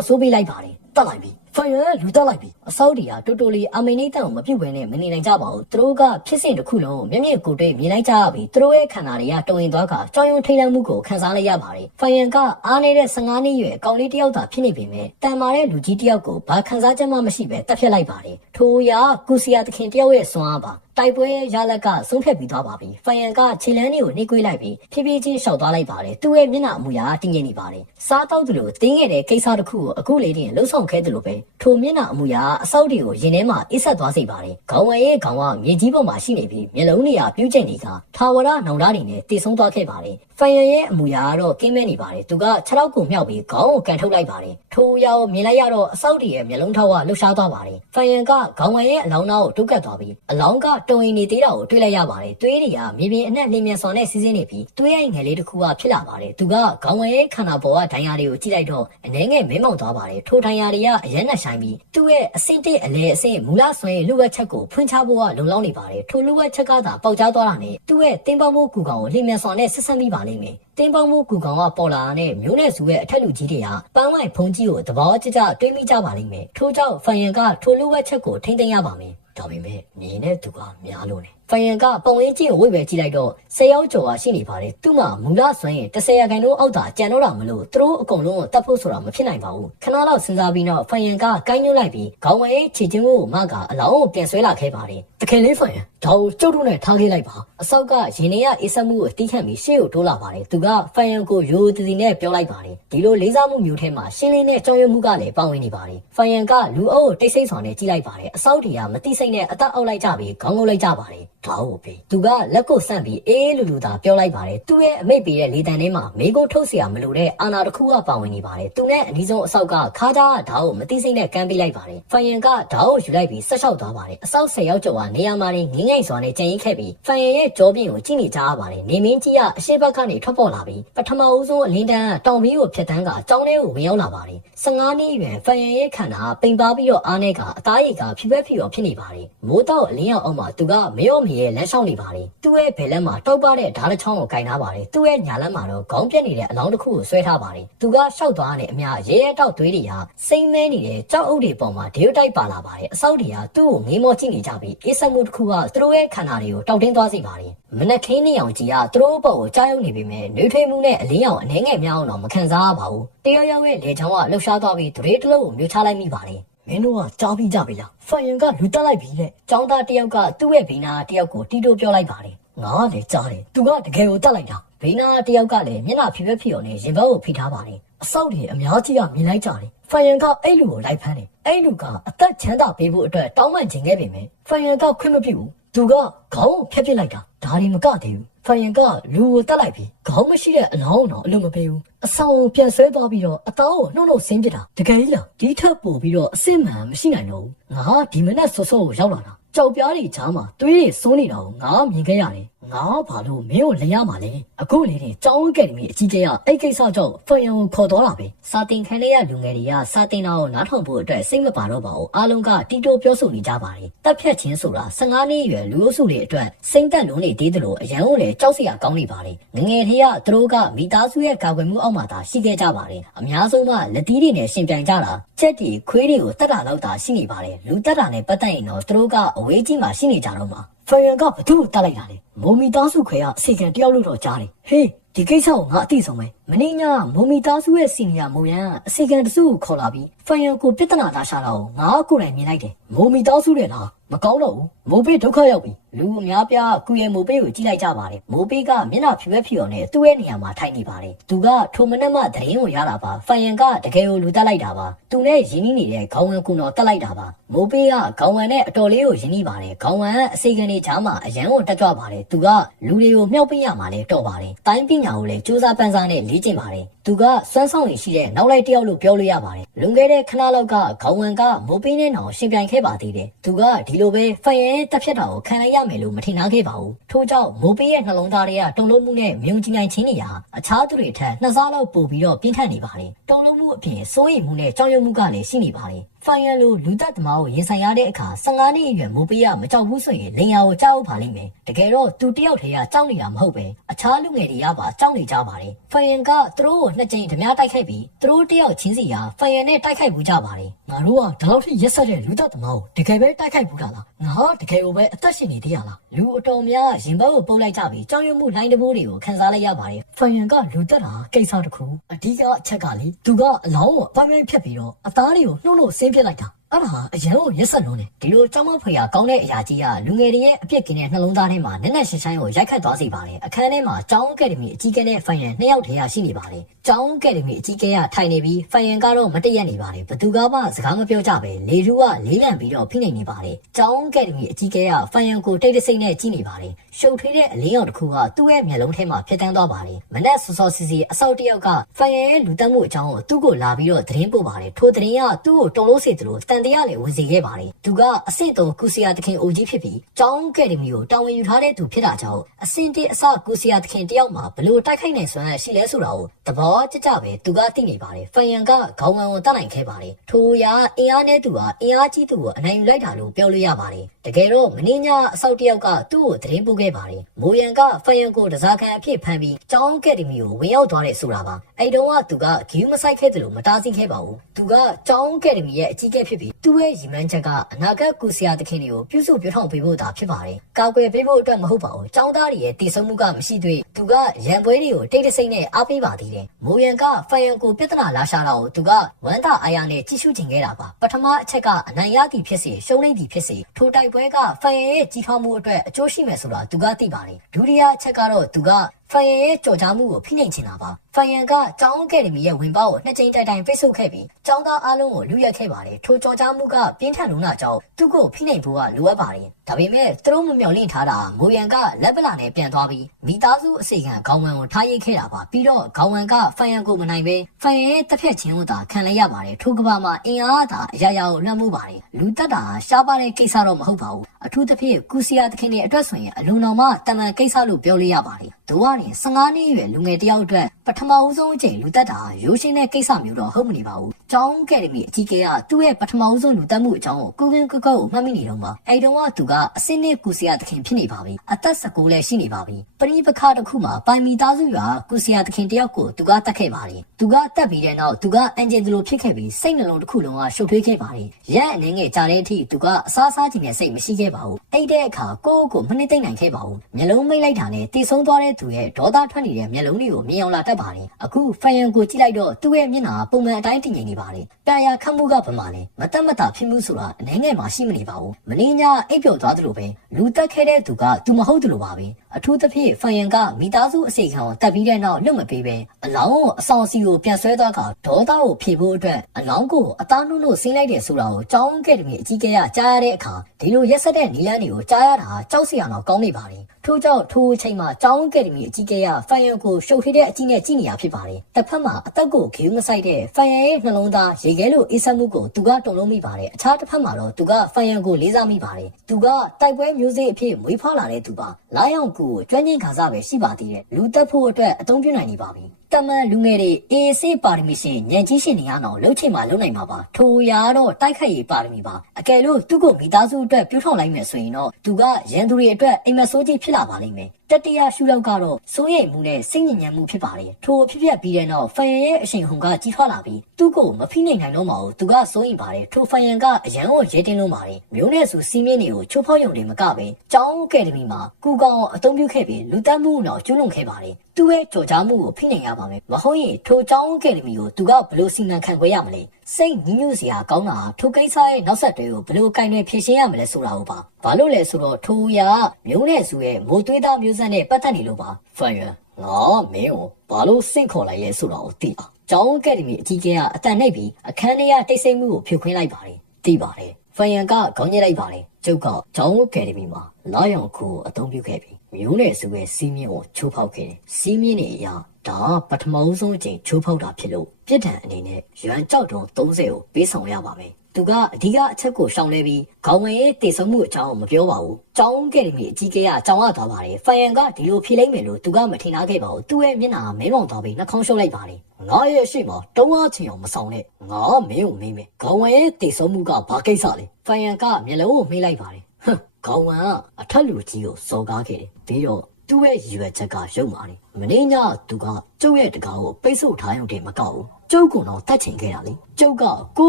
်ဆိုးပေးလိုက်ပါတယ်။တတ်လိုက်ပြီ။ ဖိုင်ရန်လူတက်လိုက်ပြီအစောတီကတူတူလေးအမေနိတန်ကိုမပြုတ်ဘဲနဲ့မနေနိုင်ကြပါဘူးသူတို့ကဖြစ်စဉ်တစ်ခုလုံးမျက်မြင်ကိုယ်တွေ့မြင်လိုက်ကြရပြီးသူတို့ရဲ့ခန္ဓာတွေကတုံရင်သွားကကြောင်ရုံထိတ်လန့်မှုကိုခံစားလိုက်ရပါတယ်ဖိုင်ရန်ကအားနေတဲ့15နှစ်ရွယ်အကောင်လေးတစ်ယောက်သာဖြစ်နေပေမဲ့တန်မာတဲ့လူကြီးတစ်ယောက်ကိုဘာခံစားချက်မှမရှိဘဲတပ်ဖြတ်လိုက်ပါတယ်ထိုအရာကုစီယာသခင်တစ်ယောက်ရဲ့ဆွမ်းအားပါတိုက်ပွဲရလက်ကဆုံးဖြတ်ပြီးသွားပါပြီ။ဖိုင်ယန်ကခြေလမ်းတွေကိုနှိကွေးလိုက်ပြီးဖြည်းဖြည်းချင်းရှောက်သွားလိုက်ပါတယ်။သူ့ရဲ့မျက်နှာအမူအရာတင်းငင်နေပါတယ်။စားတောက်သူလိုတင်းငယ်တဲ့ကိစ္စတစ်ခုကိုအခုလေးတင်လှုပ်ဆောင်ခဲ့တယ်လို့ပဲထိုမျက်နှာအမူအရာအဆောက်တွေကိုရင်ထဲမှာအစ်ဆက်သွားစေပါတယ်။ခေါင်းဝဲရဲ့ခေါင်းကမြေကြီးပေါ်မှာရှိနေပြီးမျက်လုံးတွေကပြူးကျိန်နေတာထာဝရနောင်တတွေနဲ့တည်ဆုံသွားခဲ့ပါတယ်။ဖိုင်ယန်ရဲ့အမူအရာကတော့ကင်းမဲ့နေပါတယ်။သူကခြေထောက်ကိုမြှောက်ပြီးခေါင်းကိုကန်ထုတ်လိုက်ပါတယ်။ထိုအရာကိုမြင်လိုက်ရတော့အဆောက်တွေရဲ့မျက်လုံးထောက်ကလှုပ်ရှားသွားပါတယ်။ဖိုင်ယန်ကခေါင်းဝဲရဲ့အလောင်းသားကိုတုတ်ကတ်သွားပြီးအလောင်းကတုံရင်နေသေးတာကိုတွေ့လိုက်ရပါတယ်။သွေးတွေကမြေပြင်အနှံ့လင်းမြန်စွာနဲ့စီးဆင်းနေပြီးသွေးရိုက်ငယ်လေးတစ်ခုကဖြစ်လာပါတယ်။သူကခေါင်းဝဲရဲ့ခန္ဓာပေါ်ကဒဏ်ရာတွေကိုကြည့်လိုက်တော့အနှဲငယ်မဲမောင်သွားပါတယ်။ထိုဒဏ်ရာတွေကအရမ်းနဲ့ဆိုင်ပြီးသူ့ရဲ့အဆင့်တစ်အလဲအဆင့်မူလဆွဲလူဝက်ချက်ကိုဖွင့်ချဖို့ကလုံလောက်နေပါတယ်။ထိုလူဝက်ချက်ကသာပေါက်ကြားသွားတာနဲ့သူ့ရဲ့တင်းပေါင်းမှုကူကောင်ကိုလင်းမြန်စွာနဲ့ဆက်ဆက်မိပါလိမ့်မယ်။တင်းပေါင်းမှုကူကောင်ကပေါ်လာတဲ့မျိုးနဲ့စုရဲ့အထက်လူကြီးတွေကပန်းဝိုင်ဖုံးကြီးကိုသဘောကျကျတွေးမိကြပါလိမ့်မယ်။ထို့ကြောင့်ဖိုင်ယန်ကထိုလူဝက်ချက်ကိုထိမ့်သိမ်းရပါမယ်။ဒါပေမဲ့မြင်တဲ့သူကများလို့နေဖိုင်ယန်ကပုံရင်းချင်းကိုဝိတ်ပဲကြည့်လိုက်တော့10ယောက်ကျော်ကရှိနေပါတယ်သူ့မှာမူလဆွမ်းရင်10ရာခိုင်နှုန်းအောက်သာကြံတော့တာမလို့သူတို့အကုန်လုံးကိုတတ်ဖို့ဆိုတာမဖြစ်နိုင်ပါဘူးခဏလောက်စဉ်းစားပြီးတော့ဖိုင်ယန်ကကိုင်းညွှတ်လိုက်ပြီးခေါင်းဝဲခြေချင်းကိုမကအလောင်းကိုပြန်ဆွဲလာခဲ့ပါတယ်တကယ်လေးဖိုင်ယန်ဒါကိုကျုပ်တို့နဲ့ထားခဲ့လိုက်ပါအဆောက်ကရင်ထဲကအေးဆက်မှုကိုတီးခတ်ပြီးရှေ့ကိုတိုးလာပါတယ်သူကဖိုင်ယန်ကိုရိုးတည်နဲ့ပြောလိုက်ပါတယ်ဒီလိုလေးစားမှုမျိုးထဲမှာရှင်းလင်းတဲ့ကြောင်ရွံ့မှုကလည်းပါဝင်နေပါတယ်ဖိုင်ယန်ကလူအုပ်ကိုတိတ်ဆိတ်စွာနဲ့ကြည့်လိုက်ပါတယ်အဆောက်တွေကမတိစိတ်နဲ့အသက်အောက်လိုက်ကြပြီးခေါင်းငုံလိုက်ကြပါတယ်ဒါဟုတ်ပြီသူကလက်ကိုဆန့်ပြီးအေးလူလူသာပြောလိုက်ပါတယ်သူ့ရဲ့အမိတ်ပေးတဲ့လေတံထဲမှာမိကိုထုတ်เสียမလို့တဲ့အာနာတစ်ခုကပါဝင်နေပါတယ်သူနဲ့အနီးဆုံးအဆောက်ကခါးကြားကဓာတ်ကိုမတိစိတ်နဲ့ကမ်းပေးလိုက်ပါတယ်ဖိုင်ယန်ကဓာတ်ကိုယူလိုက်ပြီးဆက်လျှောက်သွားပါတယ်အဆောက်10ယောက်ကျော်ကနေရာမှာငိမ့်ငိမ့်စွာနဲ့ကြံရင်ခဲ့ပြီးဖိုင်ယန်ရဲ့ကြောပြင်ကိုကြည့်နေကြရပါတယ်နေမင်းကြီးကအရှိဘက်ကနေထွက်ပေါ်လာပြီးပထမဦးဆုံးအလင်းတန်းတောင်ပြီးကိုဖြတ်တန်းကအကြောင်းထဲကိုဝင်ရောက်လာပါတယ်15နှစ်အရွယ်ဖိုင်ယန်ရဲ့ခန္ဓာပိန်ပါပြီးတော့အားနဲ့ကအသားရည်ကဖြူဖက်ဖြူအောင်ဖြစ်နေပါတယ်မိုးတော့အလင်းရောက်အောင်မှာသူကမရော့မရဲလမ်းလျှောက်နေပါတယ်သူ့ရဲ့ဘယ်လက်မှာတောက်ပတဲ့ဓာတ်တစ်ချောင်းကိုကင်ထားပါတယ်သူ့ရဲ့ညာလက်မှာတော့ခေါင်းပြက်နေတဲ့အလောင်းတစ်ခုကိုဆွဲထားပါတယ်သူကရှောက်သွားတဲ့အများရဲရဲတောက်သွေးတွေဟာစိမ့်မဲနေတဲ့ကြောက်အုပ်တွေပေါ်မှာဒေးတိုက်ပါလာပါတယ်အဆောက်တွေကသူ့ကိုငေးမောကြည့်နေကြပြီးအေးဆက်မှုတစ်ခုကသူတို့ရဲ့ခန္ဓာတွေကိုတောက်တင်းသွားစေပါတယ်မနက်ခင်းနေအောင်ကြီးကသူတို့ဘော်ကိုကြားရောက်နေပေမဲ့နှွေးထွေးမှုနဲ့အလင်းရောင်အနှဲငယ်များအောင်တော့မခံစားရပါဘူးတယောက်ယောက်ရဲ့လေချောင်းကလှုပ်ရှားသွားပြီးဒရေတလုံးကိုမြှုပ်ချလိုက်မိပါတယ်မင်းတို့ကကြားပြီးကြပြီလားဖိုင်ယန်ကလူတက်လိုက်ပြီတဲ့ចောင်းသားတယောက်ကသူ့ရဲ့ဘီနာတယောက်ကိုတီတိုပြောလိုက်ပါတယ်ငါကလည်းကြားတယ်သူကတကယ်ကိုတက်လိုက်တာဘီနာတယောက်ကလည်းမျက်နှာဖြူဖြူအောင်နဲ့ရင်ဘတ်ကိုဖိထားပါတယ်အဆောက်တွေအများကြီးကမြင်လိုက်ကြတယ်ဖိုင်ယန်ကအဲ့လူကိုလိုက်ဖမ်းတယ်အဲ့လူကအသက်ချမ်းသာပေးဖို့အတွက်တောင်းပန်ခြင်းခဲ့ပေမဲ့ဖိုင်ယန်ကခွင့်မပြုဘူးသူကခေါင်းကိုဖျက်ပစ်လိုက်တာဒါတွေမကသေးဘူးဖိုင်ယန်ကလူကိုတက်လိုက်ပြီးခေါင်းမရှိတဲ့အလောင်းတော့အလုံးမပေးဘူးအဆောင်ကိုပြန်ဆွဲသွားပြီးတော့အသားကိုနှုတ်နှုတ်ဆင်းပစ်တာတကယ်ကြီးလားဒီထက်ပိုပြီးတော့အစစ်မှန်မရှိနိုင်တော့ဘူးငါဒီမနဲ့စောစောကိုရောက်လာတာကြောက်ပြားတွေချားမှာသွေးတွေစိုးနေတာကိုငါမြင်ခဲ့ရတယ်ငါဘာလို့မင်းကိုလရမှာလဲအခုလေတင်ကျောင်းအကယ်ဒမီအကြီးကျယ်ကအဲ့ကိစ္စကြောင့်ဖိုင်ယန်ကိုခေါ်သွားတာပဲစာတင်ခန်းလေးရလူငယ်တွေကစာတင်တာကိုနားထောင်ဖို့အတွက်စိတ်မပါတော့ပါဘူးအားလုံးကတီတိုပြောဆိုနေကြပါတယ်တပ်ဖြတ်ခြင်းဆိုတာ15နှစ်အရွယ်လူအုပ်စုတွေအတွက်စိမ့်သက်လုံးနေသေးတယ်လို့အရန်ကိုလည်းကြောက်စရာကောင်းနေပါတယ်ငငယ်တွေကသူတို့ကမိသားစုရဲ့ကာကွယ်မှုအောက်မှာသာရှိခဲ့ကြပါတယ်အများဆုံးကလက်သီးတွေနဲ့ရှင်ပြိုင်ကြတာချက်တီခွေးတွေကိုတတ်တာလောက်သာရှိနေပါတယ်လူတက်တာနဲ့ပတ်သက်ရင်တော့သူတို့ကအဝေးကြီးမှာရှိနေကြတော့မှာဖိုင်ယန်ကဘသူ့ကိုတတ်လိုက်တာလဲမိုမီသားစုခွဲကအစီကံတယောက်လို့တော့ကြားတယ်ဟေးဒီကိစ္စကိုငါအသိဆုံးပဲမင်းညမိုမီသားစုရဲ့စီနီယာမိုရန်အစီကံတစုကိုခေါ်လာပြီးဖိုင်ယန်ကိုပြဿနာသားရှာတာကိုငါကိုယ်တိုင်မြင်လိုက်တယ်မိုမီသားစုတဲ့လားမကောင်းတော့ဘူးမိုးပေးဒုက္ခရောက်ပြီလူအများပြားကုရဲ့မိုးပေးကိုကြည့်လိုက်ကြပါတယ်မိုးပေးကမျက်နှာဖြူဖြူအောင်နဲ့သူ့ရဲ့နေရာမှာထိုင်နေပါတယ်သူကထိုမနက်မှသတင်းကိုရလာပါဖိုင်ယန်ကတကယ်ကိုလူတက်လိုက်တာပါသူနဲ့ရင်းနှီးနေတဲ့ခေါင်းဝန်းကူတော်တက်လိုက်တာပါမိုးပေးကခေါင်းဝန်းနဲ့အတော်လေးကိုရင်းနှီးပါတယ်ခေါင်းဝန်းအစိကနေချားမှာအရန်ကိုတက်ကြွပါတယ်သူကလူတွေကိုမြှောက်ပေးရမှာလဲတော့ပါတယ်တိုင်းပညာကိုလည်းစူးစမ်းပန်းစားနဲ့လေ့ကျင့်ပါတယ်သူကစွမ်းဆောင်ရည်ရှိတဲ့နောက်လိုက်တယောက်လို့ပြောလို့ရပါတယ်လွန်ခဲ့တဲ့ခဏလောက်ကခေါင်းဝန်းကမိုးပေးနဲ့တောင်ရှင်ပြိုင်ခဲ့ပါသေးတယ်သူကဒီလိုပဲဖိုင်ယန်ရဲ့တက်ဖြတ်တာကိုခံလိုက်ရမယ်လို့မထင်ထားခဲ့ပါဘူးထို့ကြောင့်မိုးပေးရဲ့နှလုံးသားတွေကတုန်လှုပ်မှုနဲ့မြုံကြည်နိုင်ခြင်းတွေဟာအခြားသူတွေထက်နှစ်ဆလောက်ပိုပြီးတော့ပြင်းထန်နေပါတယ်တုန်လှုပ်မှုအပြင်စိုးရိမ်မှုနဲ့ကြောက်ရွံ့မှုကလည်းရှိနေပါတယ် ဖိုင်ရန်လိုလူသက်သမားကိုရင်ဆိုင်ရတဲ့အခါ15နှစ်အရွယ်မိုးပေးရမကြောက်ဘူးဆိုရင်လင်ယာကိုကြောက်ပါလိမ့်မယ်တကယ်တော့သူတယောက်တည်းကကြောက်နေတာမဟုတ်ပဲအခြားလူငယ်တွေကပါကြောက်နေကြပါတယ်ဖိုင်ရန်ကသူတို့ကိုနှစ်ကြိမ်ဓမြတိုက်ခိုက်ပြီးသူတို့တယောက်ချင်းစီဟာဖိုင်ရန်နဲ့တိုက်ခိုက်ဘူးကြပါတယ်ငါတို့ကဒီလောက်ထိရက်ဆက်တဲ့လူသက်သမားကိုတကယ်ပဲတိုက်ခိုက်ဘူးလားငါတကယ်ကိုပဲအသက်ရှင်နေသေးရလားလူအတော်များရင်ဘတ်ကိုပုတ်လိုက်ကြပြီးကြောက်ရွံ့မှုလိုင်းတဘိုးတွေကိုခန်းစားလိုက်ရပါတယ်ဖိုင်ရန်ကလူသက်တာကိစ္စတစ်ခုအဓိကအချက်ကလေသူကအလောင်းကိုအပိုင်းဖြတ်ပြီးတော့အသားတွေကိုနှုတ်လို့ဆင်းပစ်လိုက်တာအဲ့ဒါအရန်ကိုရက်ဆက်လုံးနေဒီလိုကြောက်မဖွယ်ရကောင်းတဲ့အရာကြီးကလူငယ်တွေရဲ့အပြစ်ကင်းတဲ့နှလုံးသားထဲမှာနက်နက်ရှိုင်းရှိုင်းကိုရိုက်ခတ်သွားစေပါတယ်အခန်းထဲမှာကျောင်းအကယ်ဒမီအကြီးကဲတဲ့ဖိုင်ရန်2ယောက်တည်းရရှိနေပါတယ်ကျောင်းအကယ်ဒမီအကြီးကဲကထိုင်နေပြီးဖိုင်ရန်ကတော့မတည့်ရက်နေပါတယ်ဘသူကမှစကားမပြောကြပဲလေထူးကလေးလံပြီးတော့ဖိနေနေပါတယ်ကျောင်းအကယ်ဒမီအကြီးကဲကဖိုင်ရန်ကိုတိတ်တဆိတ်နဲ့ကြည့်နေပါတယ်ရှုပ်ထွေးတဲ့အလင်းရောင်တစ်ခုကသူ့ရဲ့မျက်လုံးထဲမှာဖြစ်တန်းသွားပါတယ်မနက်စောစောစီစီအဆောက်တစ်ယောက်ကဖိုင်ရန်ရဲ့လူတက်မှုအကြောင်းကိုသူ့ကိုလာပြီးတော့သတင်းပို့ပါတယ်ထိုသတင်းကသူ့ကိုတုံလို့စေသလိုတန်တရားလည်းဝင်စေခဲ့ပါတယ်သူကအဆင့်3ကုစီယာသခင်အိုကြီးဖြစ်ပြီးကျောင်းအကယ်ဒမီကိုတာဝန်ယူထားတဲ့သူဖြစ်တာကြောင့်အဆင့်1အစကုစီယာသခင်တယောက်မှာဘလို့တိုက်ခိုက်နိုင်စွမ်းရှိလဲဆိုတာကိုသဘောကျကျပဲသူကသိနေပါတယ်ဖိုင်ရန်ကခေါင်းဝံကိုတတ်နိုင်ခဲ့ပါတယ်ထိုအရာအင်အားနဲ့သူကအင်အားကြီးသူကိုအနိုင်ယူလိုက်တာလို့ပြောလို့ရပါတယ်တကယ်တော့မင်းညအဆောက်တယောက်ကသူ့ကိုသတင်းပို့ခဲ့ပါတယ်မိုးရန်ကဖိုင်ရန်ကိုတစားခံအဖြစ်ဖမ်းပြီးကျောင်းအကယ်ဒမီကိုဝင်ရောက်သွားတဲ့ဆိုတာပါအဲ့တုန်းကသူကဂီယူမဆိုင်ခဲ့တယ်လို့မတားဆီးခဲ့ပါဘူးသူကကျောင်းအကယ်ဒမီရဲ့အကြီးအကဲဖြစ်ပြီးသူ့ရဲ့ရည်မှန်းချက်ကအနာဂတ်ကုစီယာသခင်တွေကိုပြုစုပြောထောင်ပေးဖို့သာဖြစ်ပါတယ်ကာကွယ်ပေးဖို့အတွက်မဟုတ်ပါဘူးကျောင်းသားတွေရဲ့တည်ဆုံမှုကမရှိသေးသူကရန်ပွဲတွေကိုတိတ်တဆိတ်နဲ့အားပေးပါသေးတယ်မိုးရန်ကဖိုင်ရန်ကိုပြဿနာလာရှာတာကိုသူကဝမ်းသာအားရနဲ့ကြည့်ရှုချင်ခဲ့တာပါပထမအချက်ကအနိုင်ရသည်ဖြစ်စေရှုံးနိမ့်သည်ဖြစ်စေထိုတိုက်ပွဲကဖိုင်ရန်ရဲ့ကြီးထွားမှုအတွက်အကျိုးရှိမယ်ဆိုတာသူကသိပါတယ်ဒုတိယအချက်ကတော့သူကဖိုင်ရန်ရဲ့ကြော်ကြားမှုကိုဖိနှိပ်ချင်တာပါဖိုင်ရန်ကကျောင်းအကယ်ဒမီရဲ့ဝင်ပေါက်ကိုနှစ်ကြိမ်တိုင်ပိတ်ဆို့ခဲ့ပြီးကျောင်းသားအားလုံးကိုလူရက်ခဲ့ပါတယ်ထိုကြော်ကြားမှုကပြင်းထန်လုံးတာကြောင့်သူ့ကိုဖိနှိပ်ဖို့ကလိုအပ်ပါတယ်ဒါပေမဲ့သူတို့မမျှော်လင့်ထားတာမိုးရန်ကလက်ပလာနဲ့ပြန်သွားပြီးမိသားစုအစီကံခေါင်းဝံကိုထားရိတ်ခဲ့တာပါပြီးတော့ခေါင်းဝံကဖိုင်ရန်ကိုမနိုင်ပဲဖိုင်ရန်ရဲ့တစ်ဖက်ချင်းကိုသာခံလိုက်ရပါတယ်ထိုကဘာမှာအင်အားသာအရာရာကိုလွှမ်းမိုးပါတယ်လူတက်တာရှားပါတဲ့ကိစ္စတော့မဟုတ်ပါဘူးအထူးသဖြင့်ကုစီယာသခင်တွေအတွက်ဆိုရင်အလွန်တော်မှတမန်ကိစ္စလို့ပြောလို့ရပါတယ်တို့ကနေ15နှစ်အရွယ်လူငယ်တယောက်အတွက်ပထမဦးဆုံးအကြိမ်လူတက်တာရိုးရှင်းတဲ့ကိစ္စမျိုးတော့ဟုတ်မနေပါဘူးကျောင်းအကယ်ဒမီအကြီးကဲကသူ့ရဲ့ပထမဦးဆုံးလူတက်မှုအကြောင်းကိုကိုကိုမှတ်မိနေတော့မှအဲ့တုန်းကသူကအစင်းနဲ့ကုစီယာသခင်ဖြစ်နေပါပြီအသက်19လည်းရှိနေပါပြီပရိပခါတစ်ခုမှာပိုင်မီသားစုရွာကုစီယာသခင်တယောက်ကိုသူကတတ်ခဲ့ပါတယ်သူကတတ်ပြီးတဲ့နောက်သူကအန်ဂျင်ဒလိုဖြစ်ခဲ့ပြီးစိတ်နှလုံးတစ်ခုလုံးကရှုပ်ထွေးခဲ့ပါတယ်ရက်အနေငယ်ကြာတဲ့အထိသူကအစားစားခြင်းနဲ့စိတ်မရှိခဲ့ပါဘူးအဲ့တဲ့အခါကိုမနှိမ့်သိမ့်နိုင်ခဲ့ပါဘူးမျက်လုံးမိတ်လိုက်တာနဲ့တည်ဆုံးသွားတဲ့သူရဲ့ဒေါသထွက်နေတဲ့မျက်လုံးတွေကိုမြင်အောင်လာတတ်ပါတယ်အခုဖိုင်ရန်ကိုကြည့်လိုက်တော့သူ့ရဲ့မျက်နှာပုံမှန်အတိုင်းတည်ငြိမ်နေပါတယ်ပြရာခတ်မှုကဘာမှလဲမတတ်မတာဖြစ်မှုဆိုတာအနေငယ်မှာရှိမနေပါဘူးမင်းညာအိပ်ပျော်သွားသလိုပဲလူတက်ခဲ့တဲ့သူကသူမဟုတ်သလိုပါပဲအထူးသဖြင့်ဖိုင်ရန်ကမိသားစုအစိခံကိုတက်ပြီးတဲ့နောက်လွတ်မပေးပဲအလောင်းကိုအဆောင်စီကိုပြန်ဆွဲသွားကဒေါသကိုဖြေဖို့အတွက်အလောင်းကိုအသားနှုတ်ဆင်းလိုက်တယ်ဆိုတာကိုကျောင်းအကယ်ဒမီအကြီးကဲကကြားရတဲ့အခါဒီလိုရက်ဆက်တဲ့နီလန်းတွေကိုကြားရတာကြောက်စရာတော့ကောင်းနေပါတယ်ထို့ကြောင့်ထိုအချိန်မှာကျောင်းအကယ်ဒမီအကြီးကဲကဖိုင်ရန်ကိုရှုပ်ထွေးတဲ့အကြီးနဲ့ကြည့်နေရဖြစ်ပါတယ်တစ်ဖက်မှာအသက်ကိုဂေးမဆိုင်တဲ့ဖိုင်ရန်ရဲ့နှလုံးသားရေခဲလိုအေးဆက်မှုကိုသူကတုံ့လုံးမိပါတယ်အခြားတစ်ဖက်မှာတော့သူကဖိုင်ရန်ကိုလေးစားမိပါတယ်သူကတိုက်ပွဲမျိုးစေ့အဖြစ်မွေးဖွားလာတဲ့သူပါလာရောက်ကူကိုကျွမ်းကျင်ခါစားပဲရှိပါသေးတယ်လူတက်ဖို့အတွက်အသုံးပြုနိုင်နေပါပြီတမန်လူငယ်တွေအေးစေးပါရမီရှင်ညံကြီးရှင်နေရအောင်လှုပ်ချိန်မှာလုံနိုင်မှာပါထိုရာတော့တိုက်ခိုက်ရေးပါရမီပါအကယ်လို့သူ့ကိုမိသားစုအတွက်ပြုထောင်လိုက်မယ်ဆိုရင်တော့သူကရန်သူတွေအတွက်အိမ်မက်ဆိုးကြီးဖြစ်လာပါလိမ့်မယ်တတိယရှုလောက်ကတော့စိုးရိမ်မှုနဲ့စိတ်ညစ်ညမ်းမှုဖြစ်ပါတယ်ထိုဖြစ်ပျက်ပြီးတဲ့နောက်ဖိုင်ရန်ရဲ့အရှင်ဟုန်ကကြီးထွားလာပြီးသူ့ကိုမဖိနိုင်နိုင်တော့မှသူကစိုးရိမ်ပါတယ်ထိုဖိုင်ရန်ကအရန်ကိုရဲတင်းလုံးပါတယ်မျိုးနဲ့စုစီးမင်းတွေကိုချိုးဖောက်ရုံတွေမကပဲကျောင်းအကယ်ဒမီမှာကူကောင်အသုံးပြုခဲ့ပြီးလူတက်မှုတော့ကျူးလွန်ခဲ့ပါတယ်သူ့ရဲ့ကြော်ကြားမှုကိုဖိနိုင်ရပါမယ်မဟုတ်ရင်ထိုကျောင်းအကယ်ဒမီကိုသူကဘယ်လိုစီမံခန့်ခွဲရမလဲစိတ်ညှို့စရာကောင်းတာထိုကိစ္စရဲ့နောက်ဆက်တွေကိုဘယ်လိုကင်တွေဖြေရှင်းရမလဲဆိုတာကိုပါဘာလို့လဲဆိုတော့ထိုရာမျိုးနဲ့စုရဲ့မိုးသွေးသားမျိုးဆက်နဲ့ပတ်သက်နေလို့ပါဖိုင်ရန်ငါမင်းကိုဘာလို့စင့်ခေါ်လိုက်ရဲဆိုတာကိုသိအောင်ကျောင်းအကယ်ဒမီအကြီးကဲကအတန်နှိပ်ပြီးအခန်းထဲကတိတ်ဆိတ်မှုကိုဖြိုခွင်းလိုက်ပါတယ်သိပါတယ်ဖိုင်ရန်ကခေါင်းညှိလိုက်ပါတယ်ကျုပ်ကကျောင်းအကယ်ဒမီမှာလာရောင်ခုကိုအသုံးပြုခဲ့ပြီးမျိုးနဲ့စုရဲ့စီးမြင့်ကိုချိုးဖောက်ခဲ့တယ်စီးမြင့်နေအရာဒါပထမဆုံးအကြိမ်ချိုးဖောက်တာဖြစ်လို့ပြစ်ဒဏ်အနေနဲ့ရွမ်ကြောက်တုံး30ကိုပေးဆောင်ရပါမယ် သူကအဓိကအချက်ကိုရှောင်လဲပြီးခေါင်းဝင်ရဲ့တည်ဆုံမှုအကြောင်းမပြောပါဘူး။ကျောင်းကယ်ဒမီအကြီးကဲကကြောင်းရသွားပါတယ်။ဖိုင်ယန်ကဒီလိုဖြေလိုက်မယ်လို့သူကမထင်ထားခဲ့ပါဘူး။သူ့ရဲ့မျက်နှာမဲမောင်သွားပြီးနှာခေါင်းရှုပ်လိုက်ပါတယ်။ငါရဲ့ရှိမှတုံးအားချင်အောင်မဆောင်နဲ့။ငါမင်းကိုမေးမယ်။ခေါင်းဝင်ရဲ့တည်ဆုံမှုကဘာကိစ္စလဲ။ဖိုင်ယန်ကမျက်လုံးကိုမေးလိုက်ပါတယ်။ဟမ်ခေါင်းဝင်ကအထက်လူကြီးကိုစော်ကားခဲ့တယ်။ပြီးတော့သူ့ရဲ့ရည်ရွယ်ချက်ကရုံမာတယ်။မင်းညသူကကျုပ်ရဲ့တကားကိုပိတ်ဆို့ထားရုံတည်းမကောက်ဘူး။ကျုပ်ကတော့တတ်ချင်ခဲ့တာလေကျုပ်ကကိ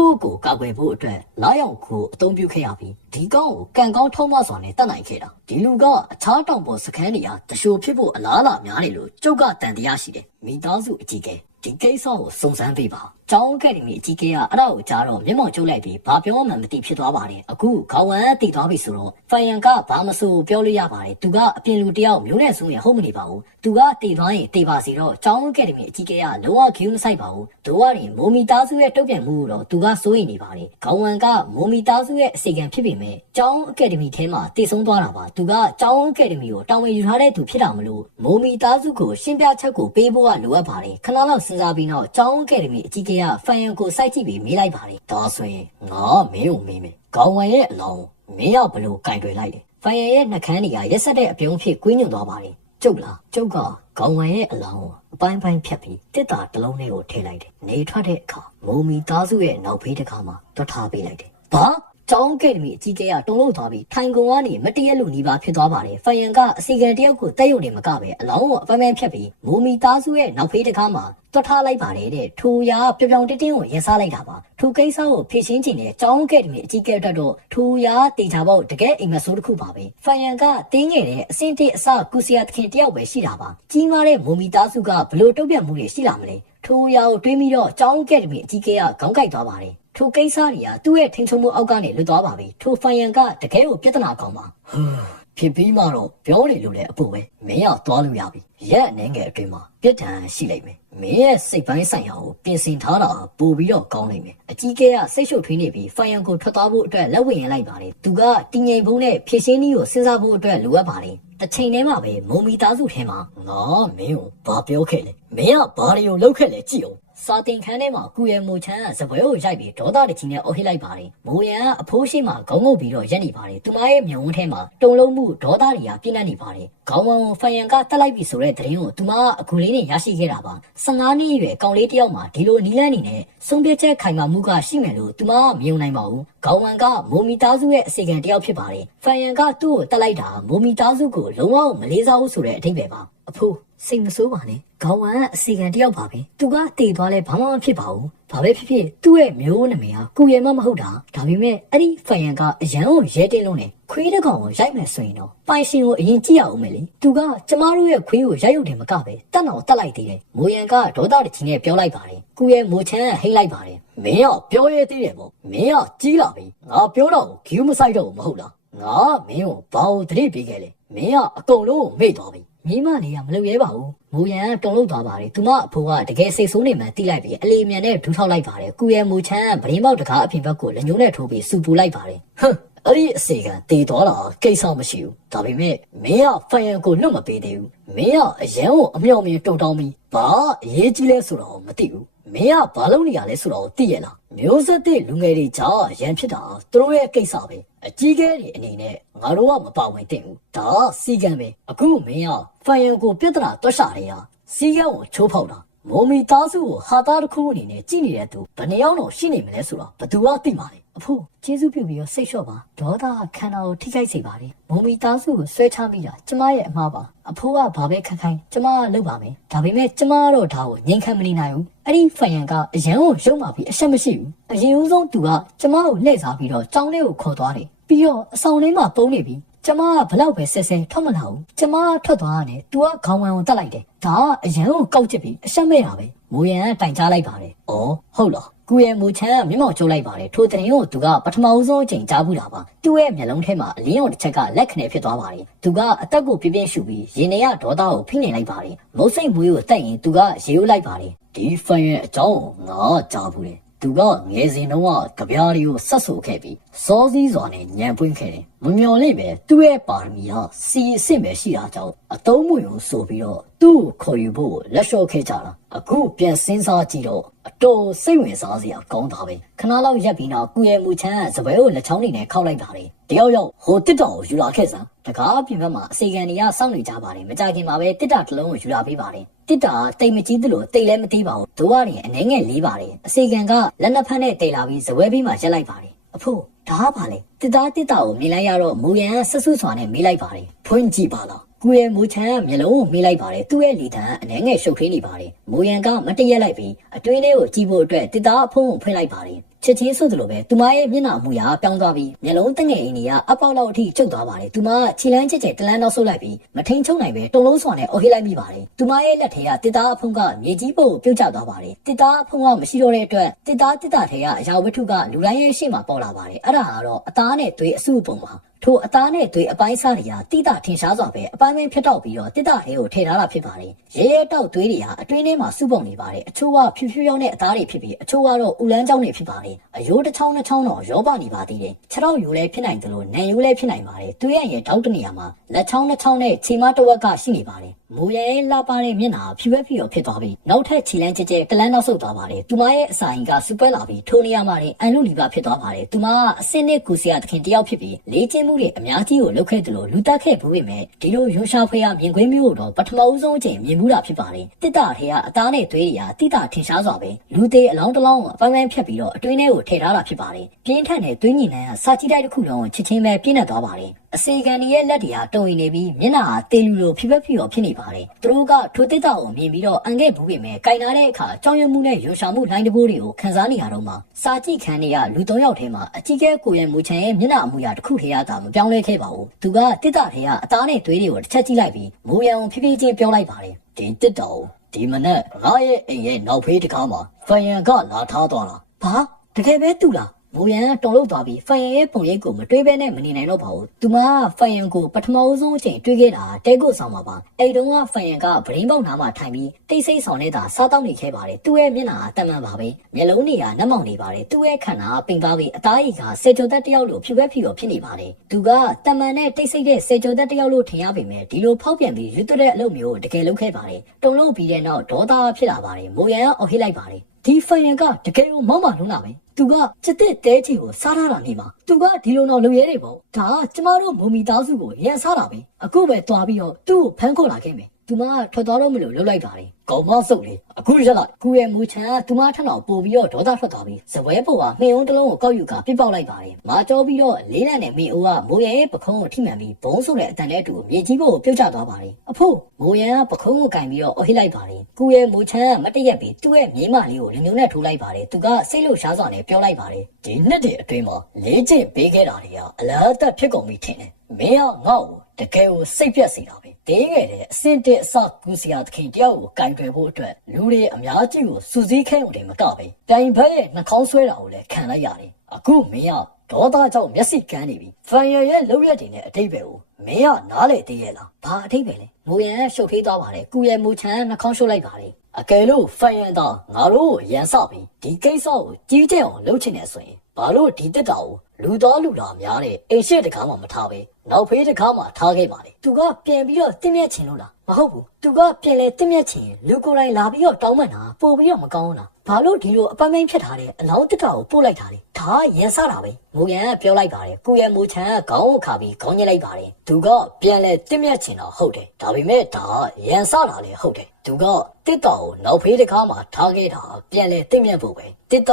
ုကာကွယ်ဖို့အတွက်လာရောက်ကိုအသုံးပြုခဲ့ရပြီးဒီကောင်ကိုကန်ကောင်းထုံးမစွာနဲ့တတ်နိုင်ခဲ့တာဒီလူကအခြားတောင်ပေါ်စခန်းနေရာတရှိုဖြစ်ဖို့အလားအလာများတယ်လို့ကျုပ်ကတန်တရားရှိတယ်မိသားစုအကြီးကဲဒီကိစ္စကိုစုံစမ်းပေးပါကျောင်းကယ်ဒမီအကြီးကဲကအဲ့ဒါကိုကြားတော့မျက်မှောင်ကျုပ်လိုက်ပြီးဘာပြောမှမသိဖြစ်သွားပါတယ်အခုခေါဝမ်တည်သွားပြီဆိုတော့ဖိုင်ယန်ကဘာမဆိုပြောလို့ရပါတယ်သူကအပြင်လူတယောက်မျိုးနဲ့ဆိုရင်ဟုတ်မနေပါဘူးသူကတည်သွားရင်တည်ပါစီတော့ကျောင်းကယ်ဒမီအကြီးကဲကလုံးဝဂရုမစိုက်ပါဘူးတို့ကရင်မိုမီသားစုရဲ့တုတ်ပြန်မှုတော့သူကစိုးရိမ်နေပါတယ်ခေါဝမ်ကမိုမီသားစုရဲ့အစီအကံဖြစ်ပေမဲ့ကျောင်းကယ်ဒမီထဲမှာတည်ဆုံးသွားတာပါသူကကျောင်းကယ်ဒမီကိုတာဝန်ယူထားတဲ့သူဖြစ်တာမလို့မိုမီသားစုကိုရှင်းပြချက်ကိုပေးဖို့ကလိုအပ်ပါတယ်ခဏလောက်စဉ်းစားပြီးတော့ကျောင်းကယ်ဒမီအကြီးကဲကဖိုင်ယန်ကိုစိုက်ကြည့်ပြီးမေးလိုက်ပါတယ်ဒါဆိုရင်ငါမင်းကိုမေးမယ်ခေါဝမ်ရဲ့အလောင်းမင်းကဘလို့ကင်တွယ်လိုက်လဲဖိုင်ယန်ရဲ့နှကန်းတွေကရက်ဆက်တဲ့အပြုံးဖြစ်ကွင်းညွန့်သွားပါတယ်ကျုပ်လားကျုပ်ကခေါဝမ်ရဲ့အလောင်းကိုအပိုင်းပိုင်းဖြတ်ပြီးတစ်တာတစ်လုံးလေးကိုထည့်လိုက်တယ်နေထွက်တဲ့အခါမိုမီသားစုရဲ့နောက်ဖေးတစ်ခါမှတွတ်ထားပေးလိုက်တယ်ဘာကျောင်းကယ်ဒမီအကြီးကဲကတုံ့လို့သွားပြီးထိုင်ကုန်ကနေမတည့်ရလူနီးပါးဖြစ်သွားပါတယ်ဖိုင်ယန်ကအစီကံတယောက်ကိုတက်ရုံနေမကပဲအလောင်းကိုအပန်းပန်းဖြတ်ပြီးမိုမီသားစုရဲ့နောက်ဖေးတစ်ခါမှတွတ်ထားလိုက်ပါတယ်တဲ့ထိုရာပြောင်ပြောင်တင်းတင်းကိုရင်စားလိုက်တာပါထိုကိစ္စကိုဖြေရှင်းခြင်းနဲ့ကျောင်းကယ်ဒမီအကြီးကဲတက်တော့ထိုရာတေချာပေါက်တကယ်အိမ်မဆိုးတစ်ခုပါပဲဖိုင်ယန်ကတင်းငယ်တဲ့အစင်းတစ်အစကူစီယာသခင်တယောက်ပဲရှိတာပါကြီးမားတဲ့မိုမီသားစုကဘလို့တုတ်ပြတ်မှုတွေရှိလာမလဲထိုရာကိုတွေးပြီးတော့ကျောင်းကယ်ဒမီအကြီးကဲကခေါင်းကိုက်သွားပါတယ်ထိုကိစ္စတွေကသူ့ရဲ့ထိန်ချုံမှုအောက်ကနေလွတ်သွားပါပြီထိုဖိုင်ယန်ကတကယ်ကိုပြဿနာကောင်းပါဖြစ်ပြီးမှတော့ပြောနေလို့လည်းအဖို့ပဲမင်းကသွားလို့ရပြီရက်အနေငယ်အတွင်းမှာပြစ်ဒဏ်ရှိလိမ့်မယ်မင်းရဲ့စိတ်ပိုင်းဆိုင်ရာကိုပြင်ဆင်ထားတာပို့ပြီးတော့ကောင်းနိုင်မယ်အကြီးကဲကစိတ်ရှုပ်ထွေးနေပြီးဖိုင်ယန်ကိုထွက်သွားဖို့အတွက်လက်ဝင်ရင်လိုက်ပါတယ်သူကတည်ငြိမ်ဖို့နဲ့ဖြည့်ရှင်းနည်းကိုစဉ်းစားဖို့အတွက်လိုအပ်ပါတယ်တစ်ချိန်တည်းမှာပဲမုံမီသားစုထဲမှာငါမင်းကိုဘာပြောခဲ့လဲမင်းကဘာတွေကိုလုပ်ခဲ့လဲကြည့်အောင်စာတင်ခန်းထဲမှာကူရဲမိုချမ်းကစပွဲကိုရိုက်ပြီးဒေါသတကြီးနဲ့အော်ဟစ်လိုက်ပါတယ်။မိုရန်ကအဖိုးရှိမှခေါင်းငုပ်ပြီးတော့ရက်နေပါတယ်။သူမရဲ့မျက်ဝန်းထဲမှာတုံလုံးမှုဒေါသတွေကပြင်းထန်နေပါတယ်။ခေါင်းဝန်းဖိုင်ယန်ကတက်လိုက်ပြီဆိုတဲ့သတင်းကိုသူမကအခုလေးနဲ့ရရှိခဲ့တာပါ။15နှစ်အရွယ်ကောင်လေးတစ်ယောက်မှာဒီလိုနီးလန်းနေနဲ့ဆုံးဖြတ်ချက်ခိုင်မာမှုကရှိမယ်လို့သူမကမယုံနိုင်ပါဘူး။ခေါင်းဝန်းကမိုမီသားစုရဲ့အစီအကံတစ်ယောက်ဖြစ်ပါတယ်။ဖိုင်ယန်ကသူ့ကိုတက်လိုက်တာမိုမီသားစုကိုလုံးဝမလေးစားဘူးဆိုတဲ့အဓိပ္ပာယ်ပါ။အဖိုးစိတ်မဆိုးပါနဲ့ခေါင်းဝမ်းအစီကံတယောက်ပါပဲသူကတည်သွားလဲဘာမှမဖြစ်ပါဘူးဘာပဲဖြစ်ဖြစ်သူ့ရဲ့မျိုးနာမည်ဟာကုရဲမမဟုတ်တာဒါပေမဲ့အဲ့ဒီဖိုင်ယန်ကအရန်ကိုရဲတင်းလုံးနဲ့ခွေးတစ်ကောင်ကိုရိုက်မယ်ဆိုရင်တော့ပိုင်ရှင်ကိုအရင်ကြည့်ရအောင်မယ်လေသူကကျမတို့ရဲ့ခွေးကိုရိုက်ရုံတင်မကပဲတက်အောင်တက်လိုက်သေးတယ်မိုရန်ကဒေါသတကြီးနဲ့ပြောလိုက်ပါတယ်ကုရဲမိုချမ်းဟိတ်လိုက်ပါတယ်မင်းကပြောရသေးတယ်ပေါ့မင်းကကြီးလာပြီငါပြောတော့ဂူးမဆိုင်တော့မဟုတ်လားငါမင်းကိုဘာလို့တတိပေးခဲ့လဲမင်းကအကုန်လုံးမေ့သွားပြီမိမလေးကမလုပ်ရဲပါဘူးမိုရန်တုံလို့သွားပါတယ်သူမအဖိုးကတကယ်စိတ်ဆိုးနေမှတိလိုက်ပြီးအလေးမြန်နဲ့ဒူးထောက်လိုက်ပါတယ်ကုရဲမိုချမ်းကဗရင်းပေါက်တကားအပြင်ဘက်ကိုလက်ညှိုးနဲ့ထိုးပြီးစူပူလိုက်ပါတယ်ဟမ်အဲ့ဒီအစီကတည်သွားတာကိစ္စမရှိဘူးဒါပေမဲ့မင်းကဖိုင်ယန်ကိုလွတ်မပေးသေးဘူးမင်းကအရန်ကိုအမြောက်မြင်တုံတောင်းပြီးဘာအရေးကြီးလဲဆိုတော့မသိဘူးမင်းကဘာလုပ်နေရလဲဆိုတော့သိရလားမျိုးဆက်တဲ့လူငယ်တွေကြားရန်ဖြစ်တာသူတို့ရဲ့ကိစ္စပဲအကြီးကဲတွေအနေနဲ့ငါတို့ကမပါဝင်သင့်ဘူးဒါစီကံပဲအခုမင်းကဖိုင်ယန်ကိုပြဿနာတွက်ရှာနေရစီကံကိုချိုးဖောက်တာမိုမီသားစုကိုဟာသားတစ်ခုအနေနဲ့ကြည့်နေတဲ့သူဘယ်နှယောက်တော့ရှိနေမလဲဆိုတော့ဘသူကသိမှာလဲအဖိုးကျေးဇူးပြုပြီးတော့စိတ်လျှော့ပါဒေါသခန္ဓာကိုထိခိုက်စေပါတယ်မိုမီသားစုကိုဆွဲချမိတာကျမရဲ့အမှားပါအဖိုးကဘာပဲခိုင်းကျမကလုပ်ပါမယ်ဒါပေမဲ့ကျမကတော့ဒါကိုငြိမ်ခံမနေနိုင်ဘူးအဲ့ဒီဖိုင်ယန်ကအရန်ကိုရုံမာပြီးအဆက်မရှိဘူးအရင်ဦးဆုံးသူကကျမကိုလှည့်စားပြီးတော့ကြောင်းလေးကိုခေါ်သွားတယ်ပြီးတော့အဆောင်လေးမှာပုံနေပြီးကျမကဘလောက်ပဲဆက်ထွက်မလာဘူးကျမကထွက်သွားရတယ်သူကခေါင်းဝမ်းကိုတက်လိုက်တယ်ဒါကအရန်ကိုကောက်ချစ်ပြီးအဆက်မဲ့တာပဲမိုးရန်ကတိုင်ချလိုက်ပါတယ်ဩဟုတ်လားကူရဲမိုချမ်းကမျက်မှောက်ကျိုးလိုက်ပါတယ်ထိုတဲ့ရင်ကိုသူကပထမဦးဆုံးအချိန်ကြားဘူးတာပါသူ့ရဲ့မျက်လုံးထဲမှာအလင်းရောင်တစ်ချက်ကလက်ခနဲ့ဖြစ်သွားပါတယ်သူကအသက်ကိုပြင်းပြင်းရှူပြီးရင်ထဲကဒေါသကိုဖိနေလိုက်ပါတယ်မုတ်စိတ်မွေးကိုတက်ရင်သူကရေဦးလိုက်ပါတယ်ဒီဖိုင်ရဲ့အကြောင်းငါကြားဘူးတယ်သူကငယ်စဉ်တုန်းကကြပြားလေးကိုဆက်ဆူခဲ့ပြီးစောစည်းစွာနဲ့ညံပွင့်ခဲ့တယ်မ မမျော်လင့်ပဲသူ့ရဲ့ပါရမီဟာစီအစ်စ်ပဲရှိတာကြောင့်အတုံးမွေကိုဆိုပြီးတော့သူ့ကိုခေါ်ယူဖို့လက်လျှော့ခဲ့ကြတာအခုပြန်စဉ်းစားကြည့်တော့အတော်စိတ်ဝင်စားစရာကောင်းတာပဲခဏလောက်ရက်ပြီးတော့ကိုရဲ့မူချမ်းစပွဲကိုလက်ချောင်းနေနဲ့ခောက်လိုက်ပါတယ်တယောက်ယောက်ဟိုတစ်တော်ကိုယူလာခဲ့စမ်းတကားပြင်ဘက်မှာအစီကန်တွေကစောင့်နေကြပါတယ်မကြခင်မှာပဲတစ်တာတစ်လုံးကိုယူလာပေးပါတယ်တစ်တာတိတ်မကြီးသလိုတိတ်လည်းမသေးပါဘူးတို့ကနေအနေငယ်လေးပါတယ်အစီကန်ကလက်နှစ်ဖက်နဲ့တိတ်လာပြီးစပွဲပြီးမှရက်လိုက်ပါတယ်အဖိုးဒါကပါလေတစ်တာကိုမြင်လိုက်ရတော့မူရန်ဆဆူစွာနဲ့မေးလိုက်ပါတယ်ဖွင့်ကြည့်ပါလားကိုရဲ့မူချမ်းမျက်လုံးကိုမေးလိုက်ပါတယ်သူ့ရဲ့လေတံအနေငယ်ရှုပ်ထွေးနေပါတယ်မူရန်ကမတရက်လိုက်ပြီးအတွင်းထဲကိုကြည့်ဖို့အတွက်တစ်တာအဖုံးကိုဖွင့်လိုက်ပါတယ်ချက်ချင်းဆိုသလိုပဲသူမရဲ့မျက်နှာမူရာပြောင်းသွားပြီးမျက်လုံးတငယ်အင်းကြီးကအပေါက်လောက်အထိကျုပ်သွားပါတယ်သူမခြေလမ်းချစ်ချစ်တလန်းတော့ဆုပ်လိုက်ပြီးမထိန်ချုံနိုင်ပဲတုံလုံးစွာနဲ့အော်ဟစ်လိုက်မိပါတယ်သူမရဲ့လက်ထဲကတစ်သားအဖုံးကမြေကြီးပုတ်ပြုတ်ကျသွားပါတယ်တစ်သားအဖုံးကမရှိတော့တဲ့အတွက်တစ်သားထဲကအရာဝတ္ထုကလူတိုင်းရဲ့ရှေ့မှာပေါ်လာပါတယ်အဲ့ဒါကတော့အသားနဲ့သွေးအစုပုံပါထိုအသားနဲ့သွေးအပိုင်းစားတွေကတိတာထင်ရှားစွာပဲအပိုင်းပိုင်းဖြတ်တောက်ပြီးတော့တစ်တာထဲကိုထည့်ထားတာဖြစ်ပါတယ်ရဲရဲတောက်သွေးတွေဟာအတွင်းထဲမှာစုပုံနေပါတယ်အချို့ကဖြူဖြူရောင်းတဲ့အသားတွေဖြစ်ပြီးအချို့ကတော့ဥလန်းကြောင်းတွေဖြစ်ပါတယ်အယိုးတစ်ချောင်းနှစ်ချောင်းတော့ရောပါနေပါသေးတယ်ခြေထောက်ယိုလည်းဖြစ်နိုင်တယ်လို့နံယိုလည်းဖြစ်နိုင်ပါတယ်သွေးရဲ့တောက်တနေရာမှာလက်ချောင်းနှစ်ချောင်းနဲ့ခြေမတစ်ဝက်ကရှိနေပါတယ်မူရဲလှပတဲ့မျက်နှာဖြူဖြူရောဖြစ်သွားပြီးနောက်ထပ်ခြေလန်းကျကျတလန်းနောက်ဆုတ်သွားပါတယ်သူမရဲ့အစာရင်ကစူပွဲလာပြီးထိုနေရာမှာအန်လူလီပါဖြစ်သွားပါတယ်သူမကအစင်းနဲ့ကူစီယာသခင်တယောက်ဖြစ်ပြီးလေ့ကျင့်မှုတွေအများကြီးကိုလုပ်ခဲ့တယ်လို့လူတက်ခဲ့ဘူးပေမဲ့ဒီလိုရွှေရှာဖွေရမြင်ကွင်းမျိုးတော့ပထမဦးဆုံးအချိန်မြင်မှုတာဖြစ်ပါတယ်တစ်တာထဲကအသားနဲ့သွေးတွေကတိတာထင်ရှားစွာပဲလူသေးအလောင်းတစ်လောင်းအပိုင်းပိုင်းဖြတ်ပြီးတော့အတွင်းထဲကိုထည့်ထားတာဖြစ်ပါတယ်ပြင်းထန်တဲ့သွေးညင်နှံကစာကြည့်တိုက်တစ်ခုလုံးချစ်ချင်းပဲပြင်းနေသွားပါတယ်အစေခံရဲ့လက်တွေကတုံရင်နေပြီးမျက်နှာဟာတေလူလိုဖြူဖြူရောဖြစ်နေပါတယ်သူတို့ကထိုတစ်တာကိုမြင်ပြီးတော့အန်ခဲ့ဘူးပေမဲ့ကြိုင်လာတဲ့အခါကြောင်ရွံ့မှုနဲ့ရွှေရှာမှုလိုင်းတဘိုးတွေကိုခန်းစားနေရတော့မှစာကြည့်ခန်းတွေကလူ၃ယောက်ထဲမှာအကြီးကဲကိုရဲ့မူချန်ရဲ့မျက်နှာအမူအရာတစ်ခုထဲရတာမပြောင်းလဲခဲ့ပါဘူးသူကတစ်တာထဲကအသားနဲ့သွေးတွေကိုတစ်ချက်ကြည့်လိုက်ပြီးမူရန်ဖြည်းဖြည်းချင်းပြောလိုက်ပါတယ်ဒီတစ်တာကိုဒီမနက်ငါရဲ့အိမ်ရဲ့နောက်ဖေးတကားမှာဖယံကလာထားသွားတာဘာတကယ်ပဲတူလားမူရန်တုံလို့သွားပြီးဖယံရဲ့ပုံရိပ်ကိုမတွေးဘဲနဲ့မနေနိုင်တော့ပါဘူးသူမဖယံကိုပထမဦးဆုံးအချိန်တွေးခဲ့တာတဲကိုဆောင်မှာပါအဲ့တုန်းကဖယံကဗရင်းပေါက်နားမှာထိုင်ပြီးတိတ်ဆိတ်ဆောင်နေတာစားတောက်နေခဲ့ပါတယ်သူ့ရဲ့မျက်နှာအတန်မှန်ပါပဲမျက်လုံးတွေကနှက်မောင်နေပါတယ်သူ့ရဲ့ခန္ဓာပိန်ပါပြီးအသားရည်ကစေချိုသက်တယောက်လိုဖြူဖြူရောဖြစ်နေပါတယ်သူကတမန်နဲ့တိတ်ဆိတ်တဲ့စေချိုသက်တယောက်လိုထင်ရပေမဲ့ဒီလိုဖောက်ပြန်ပြီးရွတ်တဲ့အလုပ်မျိုးတကယ်လုပ်ခဲ့ပါတယ်တုံလို့ပြီးတဲ့နောက်ဒေါသဖြစ်လာပါတယ်မူရန်အော်ဟစ်လိုက်ပါတယ်ဒီဖယံကတကယ်ကိုမောက်မလုံးလာပဲသူကစက်တဲ့တဲချီကိုစားထားတာနေမှာသူကဒီလိုတော့လုပ်ရဲနေပေါ့ဒါကကျမတို့မုံမီသားစုကိုရန်စားတာပဲအခုပဲတွားပြီးတော့သူ့ကိုဖမ်းခေါ်လာခဲ့မယ်သူမထွက်သွားတော့မလို့လှုပ်လိုက်ပါတယ်ကောင်းမဆုပ်လေအခုရက်လိုက်ကိုရဲ့မူချန်ကသူမထက်တော့ပို့ပြီးတော့ဒေါသထွက်သွားပြီးစပွဲပေါ်ကမှင်အောင်တစ်လုံးကိုကောက်ယူကပြစ်ပေါက်လိုက်ပါတယ်မာကြောပြီးတော့လေးလံနဲ့မင်းအိုးကမိုးရဲပခုံးကိုထိမှန်ပြီးဘုံဆိုတဲ့အတန်နဲ့အတူမြေကြီးပေါ်ကိုပြုတ်ကျသွားပါတယ်အဖိုးမိုးရန်ကပခုံးကိုကင်ပြီးတော့အော်ဟစ်လိုက်ပါတယ်ကိုရဲ့မူချန်ကမတရက်ပြီးသူ့ရဲ့မြေမလေးကိုလူမျိုးနဲ့ထိုးလိုက်ပါတယ်သူကစိတ်လို့ရှားစွာနဲ့ပြောလိုက်ပါတယ်ဒီနှစ်တည်းအတွင်းမှာလေးကျင့်ပေးခဲ့တာတွေကအလားအသက်ဖြစ်ကုန်ပြီထင်တယ်မင်းကငါ့ကိုတကယ်ကိုစိတ်ပြက်စေတာပဲတင်းငယ်တဲ့အစင်တဲ့အစကူစီယာသခင်တယောက်ကိုကင်တွယ်ဖို့အတွက်လူတွေအများကြီးကိုစူးစီးခဲုံတယ်မကပဲတိုင်ဘက်ရဲ့နှာခေါင်းဆွဲတာကိုလည်းခံလိုက်ရတယ်အခုမင်းကဒေါသကြောင့်မျက်စိကန်းနေပြီဖန်ရရဲ့လောက်ရက်တွေနဲ့အတိတ်ပဲကိုမင်းကနားလေသေးရဲ့လားဘာအတိတ်ပဲလဲမူရန်ရှုပ်ထွေးသွားပါတယ်ကုရဲ့မူချမ်းနှာခေါင်းရှုပ်လိုက်ပါတယ်အကယ်လို့ဖန်ရတော့ငါတို့ရန်စပြီးဒီကိစ္စကိုကြီးကျယ်အောင်လုပ်ချင်နေဆိုရင်ဘာလို့ဒီတက်တာကိုလူတော်လူလာများတဲ့အိမ်ရှိတကားမှမထားပဲနောက်ဖေးတကားမှထားခဲ့ပါလေသူကပြန်ပြီးတော့တင်းမြက်ချင်လို့လားမဟုတ်ဘူးသူကပြန်လဲတင်းမြက်ချင်လူကိုယ်တိုင်လာပြီးတော့တောင်းပန်တာပို့ပြီးတော့မကောင်းလားဘာလို့ဒီလိုအပိုင်းပိုင်းဖြစ်ထားတဲ့အလောင်းတက်တာကိုပို့လိုက်တာလေဒါရန်စတာပဲမူရန်ကပြောလိုက်ပါတယ်ကိုရဲ့မူချန်ကခေါင်းကိုခါပြီးခေါင်းညက်လိုက်ပါတယ်သူကပြန်လဲတင်းမြက်ချင်တာဟုတ်တယ်ဒါပေမဲ့ဒါရန်စတာလည်းဟုတ်တယ်သူကတစ်တာကိုနောက်ဖေးတကားမှထားခဲ့တာပြန်လဲတင်းမြက်ဖို့ပဲတစ်တ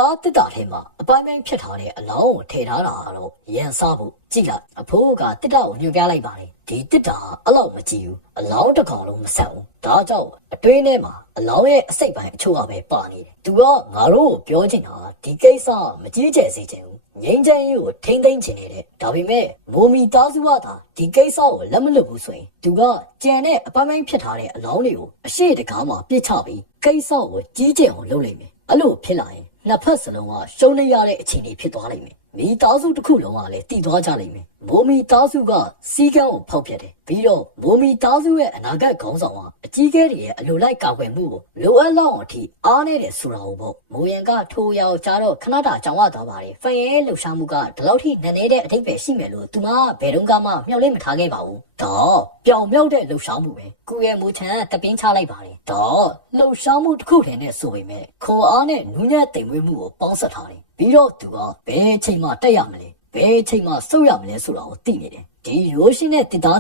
ာထဲမှာအပိုင်းပိုင်းဖြစ်ထားတဲ့အလောင်းကိုထည့်ထားတာတော့ရန်စဖို့ကြည့်လိုက်အဖိုးကတစ်တာကိုညွှန်ပြလိုက်ပါတယ်ဒီတစ်တာအဲ့လောက်မကြည့်ဘူးအလောင်းတစ်ကောင်လုံးမဆက်ဘူးဒါကြောင့်အတွင်းထဲမှာအလောင်းရဲ့အစိတ်ပိုင်းအချို့ကပဲပါနေတယ်သူကငါတို့ကိုပြောချင်တာဒီကိစ္စမကြီးကျယ်စေချင်ဘူးငိမ့်ချမ်းရေးကိုထိမ့်သိမ့်ချင်နေတဲ့ဒါပေမဲ့မိုမီသားစုကသာဒီကိစ္စကိုလက်မလွတ်ဘူးဆိုရင်သူကကြံတဲ့အပိုင်းပိုင်းဖြစ်ထားတဲ့အလောင်းတွေကိုအရှိတကားမှာပြစ်ချပြီးကိစ္စကိုကြီးကျယ်အောင်လုပ်လိုက်မယ်အဲ့လိုဖြစ်လာရင်နှစ်ဖက်စလုံးကရှုံးနေရတဲ့အခြေအနေဖြစ်သွားလိမ့်မယ်မိသားစုတစ်ခုလုံးကလည်းတည်သွားကြလိမ့်မယ် မိုမီသားစုကစီကံကိုဖောက်ပြတယ်ပြီးတော့မိုမီသားစုရဲ့အနာဂတ်ခေါင်းဆောင်ဟာအကြီးအကဲတွေရဲ့အလိုလိုက်ကာကွယ်မှုကိုလိုအပ်လောက်အထိအားနေတယ်ဆိုတာကိုပေါ့မိုးရန်ကထိုးရောက်ကြတော့ခဏတာကြောင်ဝသွားပါတယ်ဖန်ရဲလှူရှာမှုကဒီလောက်ထိနည်းနည်းတဲ့အထိပ္ပယ်ရှိမယ်လို့သူမဘယ်တော့မှမျှော်လင့်မထားခဲ့ပါဘူးတော့ပြောင်မြောက်တဲ့လှူရှာမှုပဲကိုရဲ့မိုးချန်တပင်းချလိုက်ပါတယ်တော့လှူရှာမှုတစ်ခုတည်းနဲ့ဆိုပေမဲ့ခေါ်အားနဲ့နူးညံ့တိမ်မွေးမှုကိုပေါင်းစပ်ထားတယ်ပြီးတော့သူကဘယ်အချိန်မှတက်ရမလဲဘယ်အချိန်မှဆုတ်ရမလဲဆိုတာကိုသိနေတယ်ဒီရိုးရှင်းတဲ့တစ်တာ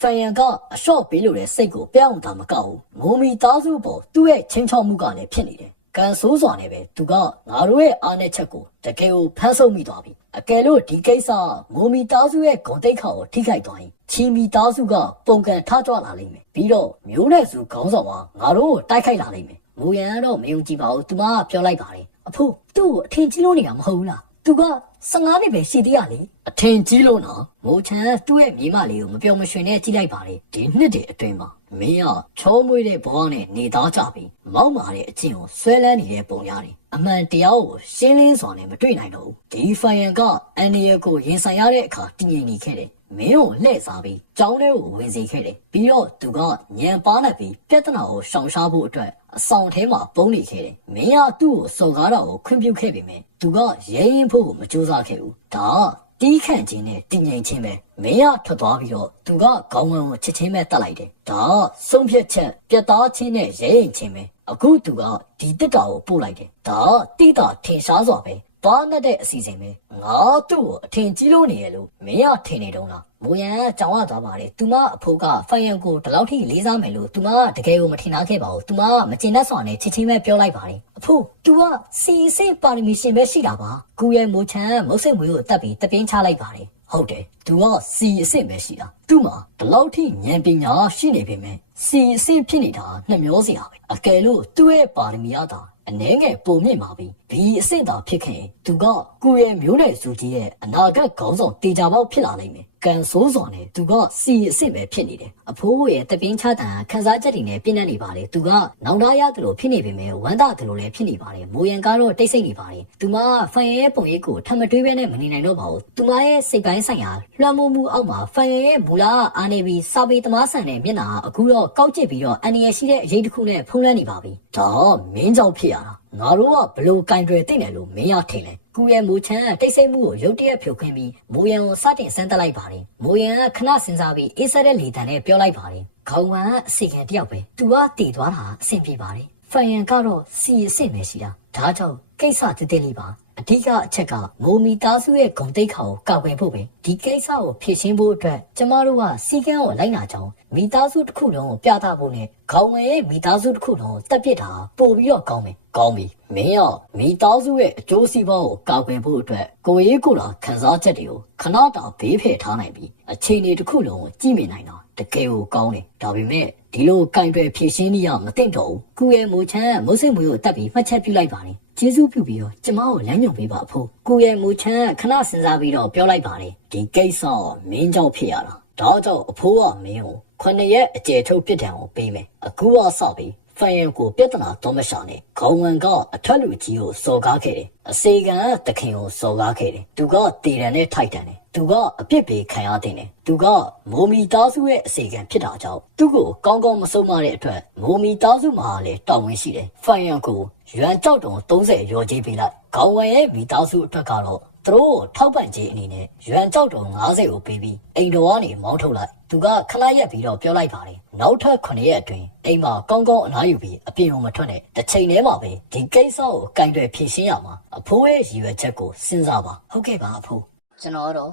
ဖန်ရန်ကအလျှော့ပေးလို့တဲ့စိတ်ကိုပြောင်းတာမကောက်ဘူးမိုမီသားစုပေါ်သူ့ရဲ့ချင်းချောက်မှုကလည်းဖြစ်နေတယ်ကန်ဆိုးစွာနဲ့ပဲသူကငါတို့ရဲ့အားနဲ့ချက်ကိုတကယ်ကိုဖမ်းဆုပ်မိသွားပြီအကယ်လို့ဒီကိစ္စမိုမီသားစုရဲ့ဂုံတိတ်ခါကိုထိခိုက်သွားရင်ချီမီသားစုကပုံကန်ထကြွလာလိမ့်မယ်ပြီးတော့မျိုးနဲ့စုခေါင်းဆောင်ကငါတို့ကိုတိုက်ခိုက်လာလိမ့်မယ်မူရန်ကတော့မယုံကြည်ပါဘူးသူမကပြောလိုက်ပါတယ်အဖိုးသူ့ကိုအထင်ကြီးလို့နေတာမဟုတ်ဘူးလားသူက15နှစ်ပဲရှိသေးရလေအထင်ကြီးလို့နော်မိုးချန်သူ့ရဲ့မိမလေးကိုမပြောမရွှင်နဲ့ကြည့်လိုက်ပါလေဒီနှစ်တည်းအတွင်းမှာမင်းကချောမွေးတဲ့ဘဝနဲ့နေသားကြပြီမောက်မာတဲ့အချင်းကိုဆွဲလန်းနေတဲ့ပုံရတယ်အမှန်တရားကိုရှင်းလင်းစွာနဲ့မတွေ့နိုင်တော့ဘူးဒီဖိုင်ယန်ကအန်ဒီယကိုရင်ဆိုင်ရတဲ့အခါတည်ငြိမ်နေခဲ့တယ်မင်းကိုလှည့်စားပြီးကြောင်းထဲကိုဝင်စေခဲ့တယ်ပြီးတော့သူကညံပါနေပြီးပြဿနာကိုရှောင်ရှားဖို့အတွက်အဆောင်ထဲမှာပုံနေခဲ့တယ်မင်းကသူ့ကိုစော်ကားတာကိုခွင့်ပြုခဲ့ပေမဲ့သူကရဲရင်ဖို့မကြိုးစားခဲ့ဘူးဒါတီးခန့်ခြင်းနဲ့တည်ငြိမ်ခြင်းပဲမင်းကထွက်သွားပြီးတော့သူကခေါင်းဝန်းကိုချက်ချင်းပဲတတ်လိုက်တယ်ဒါဆုံးဖြတ်ချက်ပြတ်သားခြင်းနဲ့ရဲရင်ခြင်းပဲအခုသူကဒီတက်တာကိုပို့လိုက်တယ်ဒါတိတာထင်ရှားစွာပဲဘာနဲ့တဲ့အစီအစဉ်ပဲငါသူ့ကိုအထင်ကြီးလို့နေရလို့မင်းကထင်နေတော့လားမိုးရန်ကြောင်ရသွားပါတယ်သူမအဖိုးကဖိုင်ယန်ကိုဒီလောက်ထိလေးစားမယ်လို့သူမတကယ်ကိုမထင်ထားခဲ့ပါဘူးသူမမကျင်တတ်စွာနဲ့ချစ်ချင်းပဲပြောလိုက်ပါတယ်အဖိုး तू ကစီစိပါရမီရှင်ပဲရှိတာပါကူရဲ့မိုးချန်မုတ်စိတ်မွေးကိုတက်ပြီးတပင်းချလိုက်ပါတယ်ဟုတ်တယ် तू ကစီအစ်စ်ပဲရှိတာသူ့မှာဒီလောက်ထိဉာဏ်ပညာရှိနေပေမဲ့စီအစ်စ်ဖြစ်နေတာနှမျောစရာပဲအကယ်လို့သူ့ရဲ့ပါရမီအသာအနှဲငယ်ပုံမြင့်ပါပြီဒီအစ်စ်သာဖြစ်ခင်သူကကိုရဲ့မျိုးနွယ်စုကြီးရဲ့အနာဂတ်ခေါင်းဆောင်တေချာပေါက်ဖြစ်လာနိုင်မယ်ကန်ဆိုးစွာနဲ့သူကစီအစ်စ်ပဲဖြစ်နေတယ်အဖိုးရဲ့တပင်းချတန်ခန်းစားချက်တွေနဲ့ပြည့်နေနေပါတယ်သူကနောင်တရတယ်လို့ဖြစ်နေပေမဲ့ဝမ်းသာတယ်လို့လည်းဖြစ်နေပါတယ်မိုးရန်ကတော့တိတ်ဆိတ်နေပါတယ်သူမဖန်ရဲ့ပုံရိပ်ကိုထမတွေးပဲနဲ့မနေနိုင်တော့ပါဘူးသူမရဲ့စိတ်ပိုင်းဆိုင်ရာလွှမ်းမိုးမှုအောက်မှာဖန်ရဲ့မူလာအာနေပြီးစာပေသမားဆန်တဲ့မျက်နှာအခုတော့ကောက်ကျစ်ပြီးတော့အန်ရရှိတဲ့အရေးတစ်ခုနဲ့ဖုံးလွှမ်းနေပါပြီဒါမင်းကြောင့်ဖြစ်ရတာငါတို့ကဘလို့ကင်တွယ်သိတယ်လို့မင်းရထင်လဲကူရဲ့မိုးချမ်းတိတ်ဆိတ်မှုကိုရုတ်တရက်ဖြိုခွင်းပြီးမိုးရန်ကိုစတင်ဆန်းတက်လိုက်ပါတယ်မိုးရန်ကခဏစဉ်းစားပြီးအေးဆက်တဲ့လေတံနဲ့ပြောလိုက်ပါတယ်ခေါင်းဝမ်းအစီခံတယောက်ပဲသူကတည်သွားတာအဆင်ပြေပါတယ်ဖန်ရန်ကတော့စီအစ်စ်ပဲရှိတာဒါကြောင့်ကိစ္စတည်တည်လေးပါအဓိကအချက်ကမိုမီသားစုရဲ့ဂုံတိတ်ခါကိုကောက်ွယ်ဖို့ပဲဒီကိစ္စကိုဖြေရှင်းဖို့အတွက်ကျမတို့ကစီကန်းကိုလိုက်လာကြောင်းမိသားစုတစ်ခုလုံးကိုပြသဖို့နဲ့ခေါင်းဝယ်ရဲ့မိသားစုတစ်ခုလုံးကိုတက်ပစ်တာပို့ပြီးတော့ကောင်းမယ်ကောင်းပြီမင်းရောမိသားစုရဲ့အကျိုးစီးပွားကိုကောက်ွယ်ဖို့အတွက်ကိုရေးကိုလာခန်းစားချက်တွေကိုခဏတာဘေးဖယ်ထားနိုင်ပြီးအခြေအနေတစ်ခုလုံးကိုကြည့်မြင်နိုင်တာတကယ်ကိုကောင်းတယ်ဒါပေမဲ့ဒီလိုကင်တွယ်ဖြေရှင်းနေရမသိတော့ဘူးကူရဲ့မိုးချမ်းမုတ်စိတ်မွေးကိုတက်ပြီးမှတ်ချက်ပြုလိုက်ပါတယ်ကျေးဇူးပြုပြီးတော့ကျမကိုလမ်းညွှန်ပေးပါအဖိုးကိုရဲ့မူချမ်းခဏစဉ်းစားပြီးတော့ပြောလိုက်ပါတယ်ဒီကိစ္စမင်းကြောင့်ဖြစ်ရတာဒါကြောင့်အဖိုးကမင်းကို9ရက်အကျယ်ထုတ်ပြစ်ဒဏ်ကိုပေးမယ်အခုကစပြီးဖန်ရန်ကိုပြဿနာတော့မရှာနဲ့ခေါင်းဝန်ကအထက်လူကြီးကိုစော်ကားခဲ့တယ်အစေခံတခင်ကိုစော်ကားခဲ့တယ်သူကတည်တယ်နဲ့ထိုက်တယ်သူကအပြစ်ပေးခံရတဲ့တယ်သူကမိုမီသားစုရဲ့အစေခံဖြစ်တာကြောင့်သူ့ကိုကောင်းကောင်းမဆုံးမတဲ့အတွက်မိုမီသားစုမှာလည်းတောင်းဝင်ရှိတယ်ဖန်ရန်ကိုရွမ်ကြောက်တုံ30ရော်ကြီးပေးလိုက်ခေါင်းဝယ်ရဲ့မိသားစုအတွက်ကတော့သူတို့ထောက်ပံ့ခြင်းအနေနဲ့ရွမ်ကြောက်တုံ90ကိုပေးပြီးအိမ်တော်ကနေမောင်းထုတ်လိုက်သူကခဏရက်ပြီးတော့ပြောလိုက်ပါတယ်နောက်ထပ်9ရက်အတွင်းအိမ်မှာကောင်းကောင်းအနားယူပြီးအပြင်ကိုမထွက်နဲ့တစ်ချိန်တည်းမှာပဲဒီကိစ္စကိုကင်တွယ်ဖြေရှင်းရမှာအဖိုးရဲ့ရည်ရွယ်ချက်ကိုစဉ်းစားပါဟုတ်ကဲ့ပါအဖိုးကျွန်တော်တော့